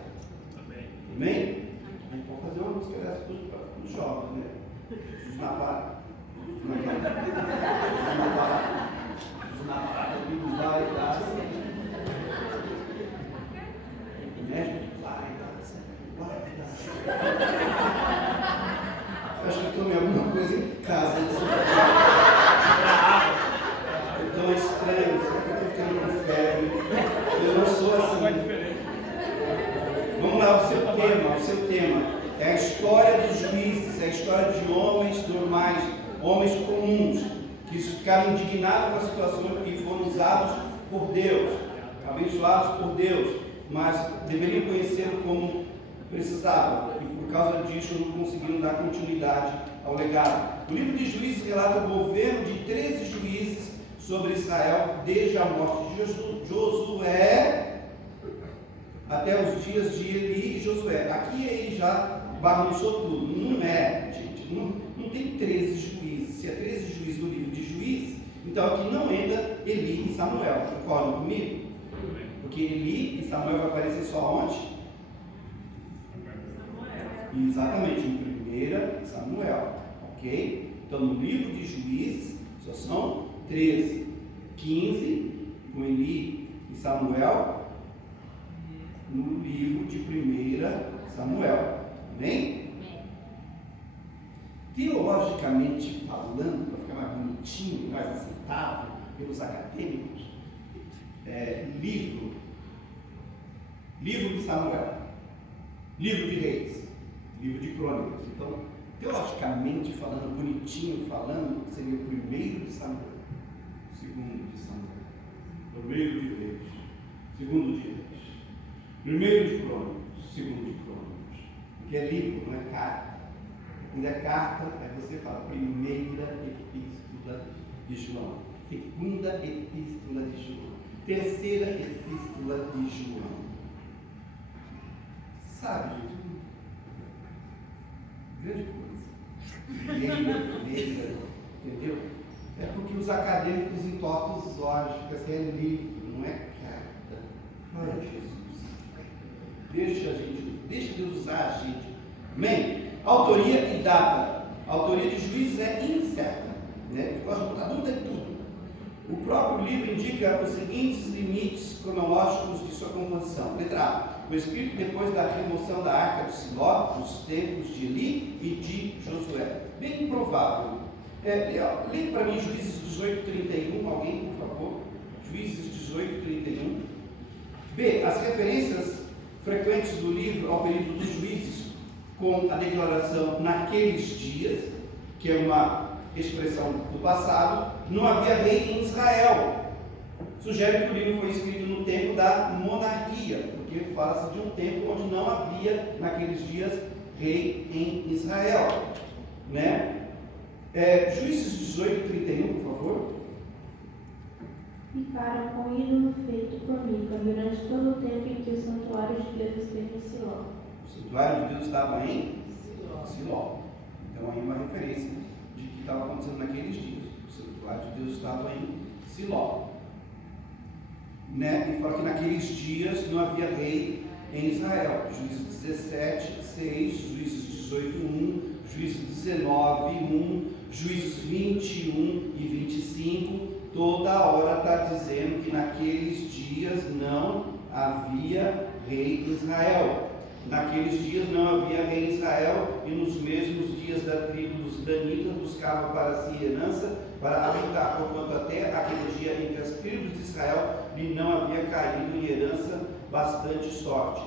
Amém? Amém? A gente pode fazer uma música dessa tudo para os jovens, né? Jesus na parada. Jesus na parada. Jesus na parada, tudo vai dar certo. Né? Vai dar certo. Vai dar certo. Eu acho que eu tomei alguma coisa em casa. ficando com febre. Eu não sou Algo é assim. diferente. Vamos lá, o seu tema. É a história dos juízes, é a história de homens normais, homens comuns, que ficaram indignados com a situação e foram usados por Deus, abençoados por Deus, mas deveriam conhecê-lo como precisavam, e por causa disso não conseguiram dar continuidade ao legado. O livro de Juízes relata o governo de 13 juízes sobre Israel, desde a morte de Josué até os dias de Eli e Josué. Aqui ele já bagunçou tudo. Não é, gente, não tem 13 juízes. Se é 13 juízes no livro de Juízes, então aqui não entra Eli e Samuel. Concordam comigo? Porque Eli e Samuel vai aparecer só onde? Exatamente, em 1 Samuel, ok? Então no livro de Juízes só são 13, 15 com Eli e Samuel no livro de 1 Samuel, amém? Teologicamente falando, para ficar mais bonitinho, mais aceitável pelos acadêmicos, livro de Samuel, livro de Reis, livro de Crônicas. Então, teologicamente falando, bonitinho falando, seria o 1 de Samuel, o 2 de Samuel, o 1 de Reis, 2 de Reis, 1 de Crônicas, 2 de Crônicas, porque é livro, não é carta. Quando é carta, você fala 1ª Epístola de João, 2ª Epístola de João, 3ª Epístola de João. Sabe, gente? Grande coisa. Letra, entendeu? É porque os acadêmicos entortam os olhos, porque assim é livro, não é carta. Ai, Jesus. Deixa Deus usar a gente. Amém? Autoria e data. A autoria de Juízes é incerta, né? Eu gosto de botar dúvida em tudo. O próprio livro indica os seguintes limites cronológicos de sua composição. Letra A. Foi escrito depois da remoção da Arca de Siló, dos tempos de Eli e de Josué. Bem improvável. Lê para mim Juízes 18:31, alguém, por favor. Juízes 18:31. B. As referências frequentes do livro ao período dos juízes, com a declaração naqueles dias, que é uma expressão do passado, não havia rei em Israel. Sugere que o livro foi escrito no tempo da monarquia, porque fala-se de um tempo onde não havia, naqueles dias, rei em Israel. Né? Juízes 18:31, por favor. Ficaram com o ídolo feito por Mica durante todo o tempo em que o santuário de Deus esteve em Siló. O santuário de Deus estava em Siló. Então aí uma referência de que estava acontecendo naqueles dias. O santuário de Deus estava em Siló. Né? E fala que naqueles dias não havia rei em Israel. Juízes 17:6, Juízes 18:1, Juízes 19:1, Juízes 21 e 25, toda hora está dizendo que naqueles dias não havia rei em Israel. Naqueles dias não havia rei em Israel, e nos mesmos dias da tribo dos Danitas buscava para si herança, para habitar, porquanto até aquele dia em que as tribos de Israel lhe não havia caído em herança bastante sorte.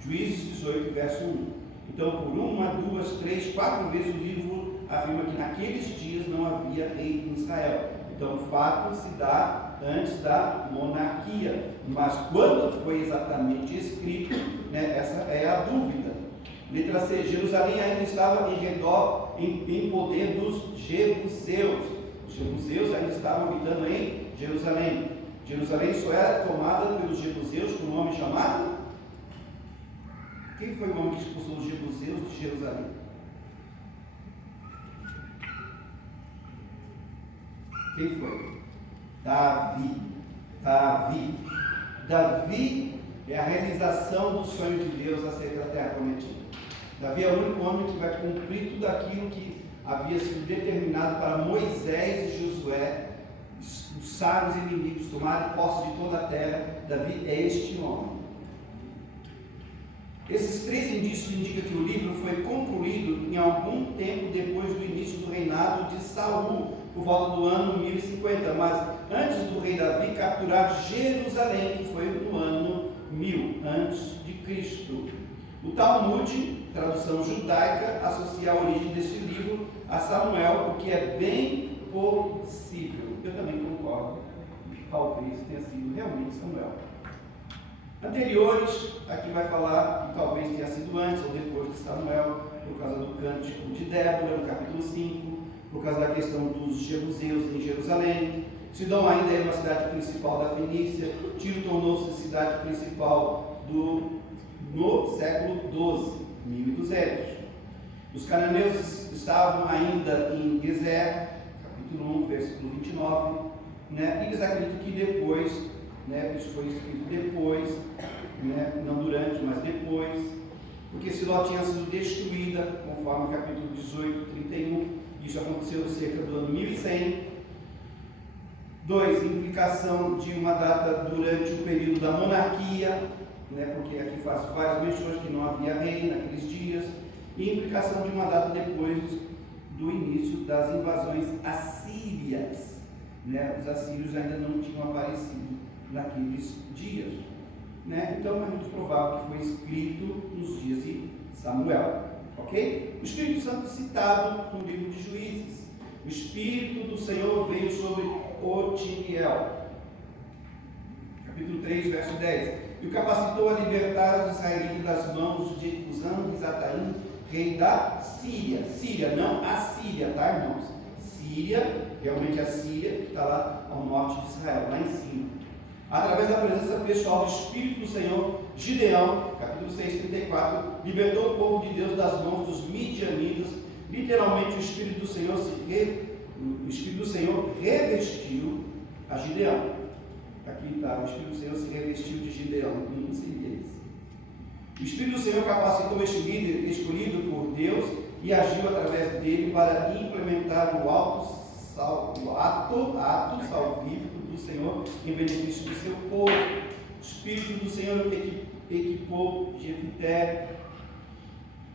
Juízes 18, verso 1. Então, por 1, 2, 3, 4 vezes o livro afirma que naqueles dias não havia rei em Israel. Então, o fato se dá antes da monarquia. Mas quando foi exatamente escrito, né, essa é a dúvida. Letra C. Jerusalém ainda estava em poder dos jebuseus. Os jebuseus ainda estavam habitando em Jerusalém. Jerusalém só era tomada pelos jebuseus por um homem chamado? Quem foi o homem que expulsou os jebuseus de Jerusalém? Quem foi? Davi. Davi é a realização do sonho de Deus acerca da terra prometida. Davi é o único homem que vai cumprir tudo aquilo que havia sido determinado para Moisés e Josué, expulsar os inimigos, tomar posse de toda a terra. Davi é este homem. Esses 3 indícios indicam que o livro foi concluído em algum tempo depois do início do reinado de Saul, por volta do ano 1050, mas antes do rei Davi capturar Jerusalém, que foi no ano 1000 a.C. O Talmud, tradução judaica, associa a origem deste livro a Samuel, o que é bem possível. Eu também concordo que talvez tenha sido realmente Samuel. Anteriores, aqui vai falar que talvez tenha sido antes ou depois de Samuel, por causa do cântico de Débora, no capítulo 5, por causa da questão dos jebuseus em Jerusalém. Sidom ainda é uma cidade principal da Fenícia. Tiro tornou-se cidade principal no século XII, 1200. Os cananeus estavam ainda em Gezer, capítulo 1, versículo 29, né? E eles acreditam que depois, né, isso foi escrito depois, né, não durante, mas depois, porque Siló tinha sido destruída, conforme o capítulo 18, 31, isso aconteceu cerca do ano 1100. 2. Implicação de uma data durante o período da monarquia, né, porque aqui faz várias menções que não havia rei naqueles dias, e implicação de uma data depois do início das invasões assírias. Né? Os assírios ainda não tinham aparecido naqueles dias. Né? Então é muito provável que foi escrito nos dias de Samuel. Ok? O Espírito Santo citado no livro de Juízes. O Espírito do Senhor veio sobre Otiniel. Capítulo 3, verso 10. E o capacitou a libertar os israelitas das mãos de Cusã-Risataim, rei da Síria. Síria, não a Síria, tá, irmãos? Síria, realmente a Síria, que está lá ao norte de Israel, lá em cima. Através da presença pessoal do Espírito do Senhor, Gideão, capítulo 6, 34, libertou o povo de Deus das mãos dos midianitas. Literalmente, o Espírito do Senhor revestiu a Gideão. Aqui está, o Espírito do Senhor se revestiu de Gideão, não seria esse. O Espírito do Senhor capacitou este líder escolhido por Deus e agiu através dele para implementar o ato salvífico do Senhor em benefício do seu povo. O Espírito do Senhor equipou Jefité,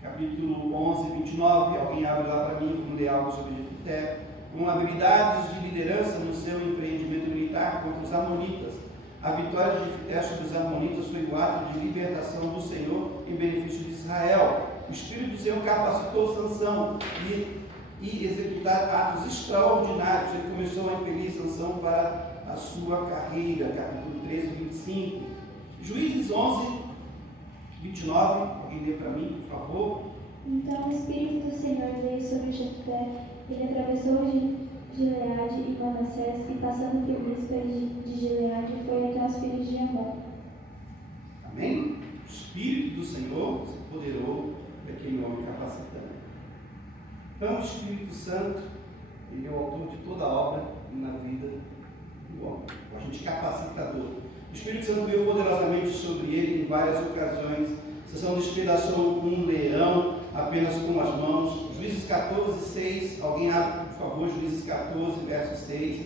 capítulo 11, 29. Alguém abre lá para mim, vamos ler algo sobre Jefité. Com habilidades de liderança no seu empreendimento militar contra os amonitas. A vitória de Jefité sobre os amonitas foi o ato de libertação do Senhor em benefício de Israel. O Espírito do Senhor capacitou Sansão e executar atos extraordinários. Ele começou a impelir Sansão para a sua carreira. Capítulo 13, 25. Juízes 11, 29. Alguém lê para mim, por favor? Então o Espírito do Senhor veio sobre Jefté. Ele atravessou Gileade e Manassés, e passando por Mispa de Gileade, foi até os filhos de Amon. Amém? O Espírito do Senhor se apoderou daquele homem capacitado. Então, o Espírito Santo, ele é o autor de toda a obra na vida do homem, o agente capacitador. O Espírito Santo veio poderosamente sobre ele em várias ocasiões. Sansão despedaçou um leão apenas com as mãos. Juízes 14, 6. Alguém abre, por favor, Juízes 14, verso 6.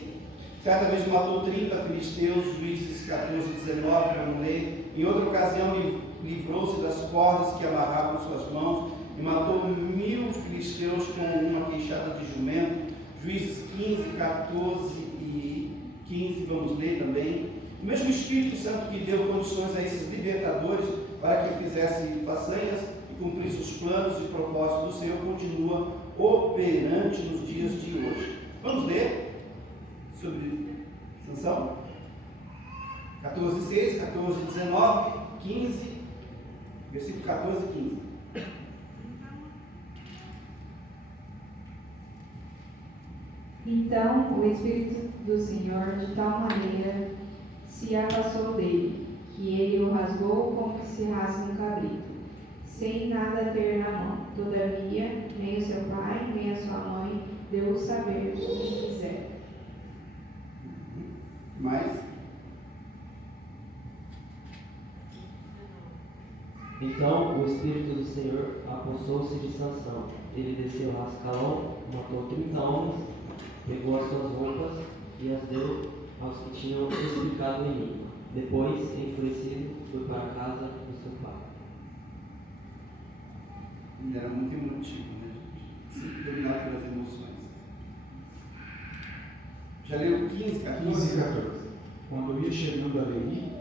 Certa vez matou 30 filisteus. Juízes 14, 19. Vamos ler. Em outra ocasião, livrou-se das cordas que amarravam suas mãos e matou 1000 filisteus com uma queixada de jumento. Juízes 15, 14 e 15. Vamos ler também. O mesmo Espírito Santo que deu condições a esses libertadores para que fizessem façanhas e cumprissem os planos e propósitos do Senhor, continua operante nos dias de hoje. Vamos ler sobre Sansão? 14, 6, 14, 19, 15, versículo 14 e 15. Então o Espírito do Senhor de tal maneira se afastou dele, que ele o rasgou como se rasga um cabrito, sem nada ter na mão. Todavia, nem o seu pai, nem a sua mãe deu saber o que fizer. Mais? Então o Espírito do Senhor apossou-se de Sansão. Ele desceu a Ascalon, matou 30 homens, pegou as suas roupas e as deu aos que tinham explicado o enigma. Depois, enfurecido, foi para a casa do seu pai. Ele era muito emotivo, né, gente? Sempre dominado pelas emoções. Já leu 15, 15 e 14. Quando ia chegando a Leí,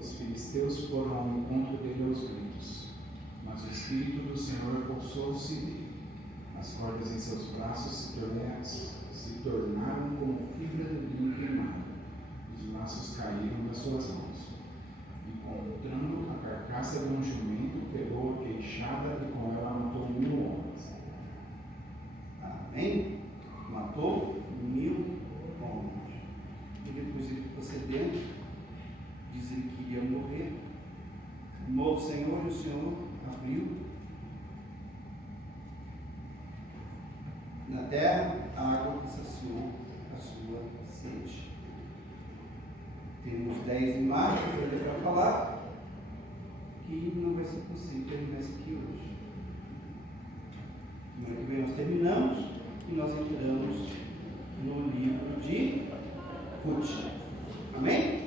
os filisteus foram ao encontro dele aos gritos. Mas o Espírito do Senhor apossou-se dele. As cordas em seus braços se tornaram como fibra de linho queimada. Os laços caíram das suas mãos. Encontrando a carcaça de um jumento, pegou a queixada e com ela matou 1000 homens. Amém? Matou 1000 homens. E depois ele ficou sedento, dizia que iria morrer. Amou o Senhor e o Senhor abriu na terra a água que saciou a sua sede. Temos 10 imagens ali para falar, que não vai ser possível terminar isso aqui hoje. Semana que vem nós terminamos e nós entramos no livro de Ruth. Amém?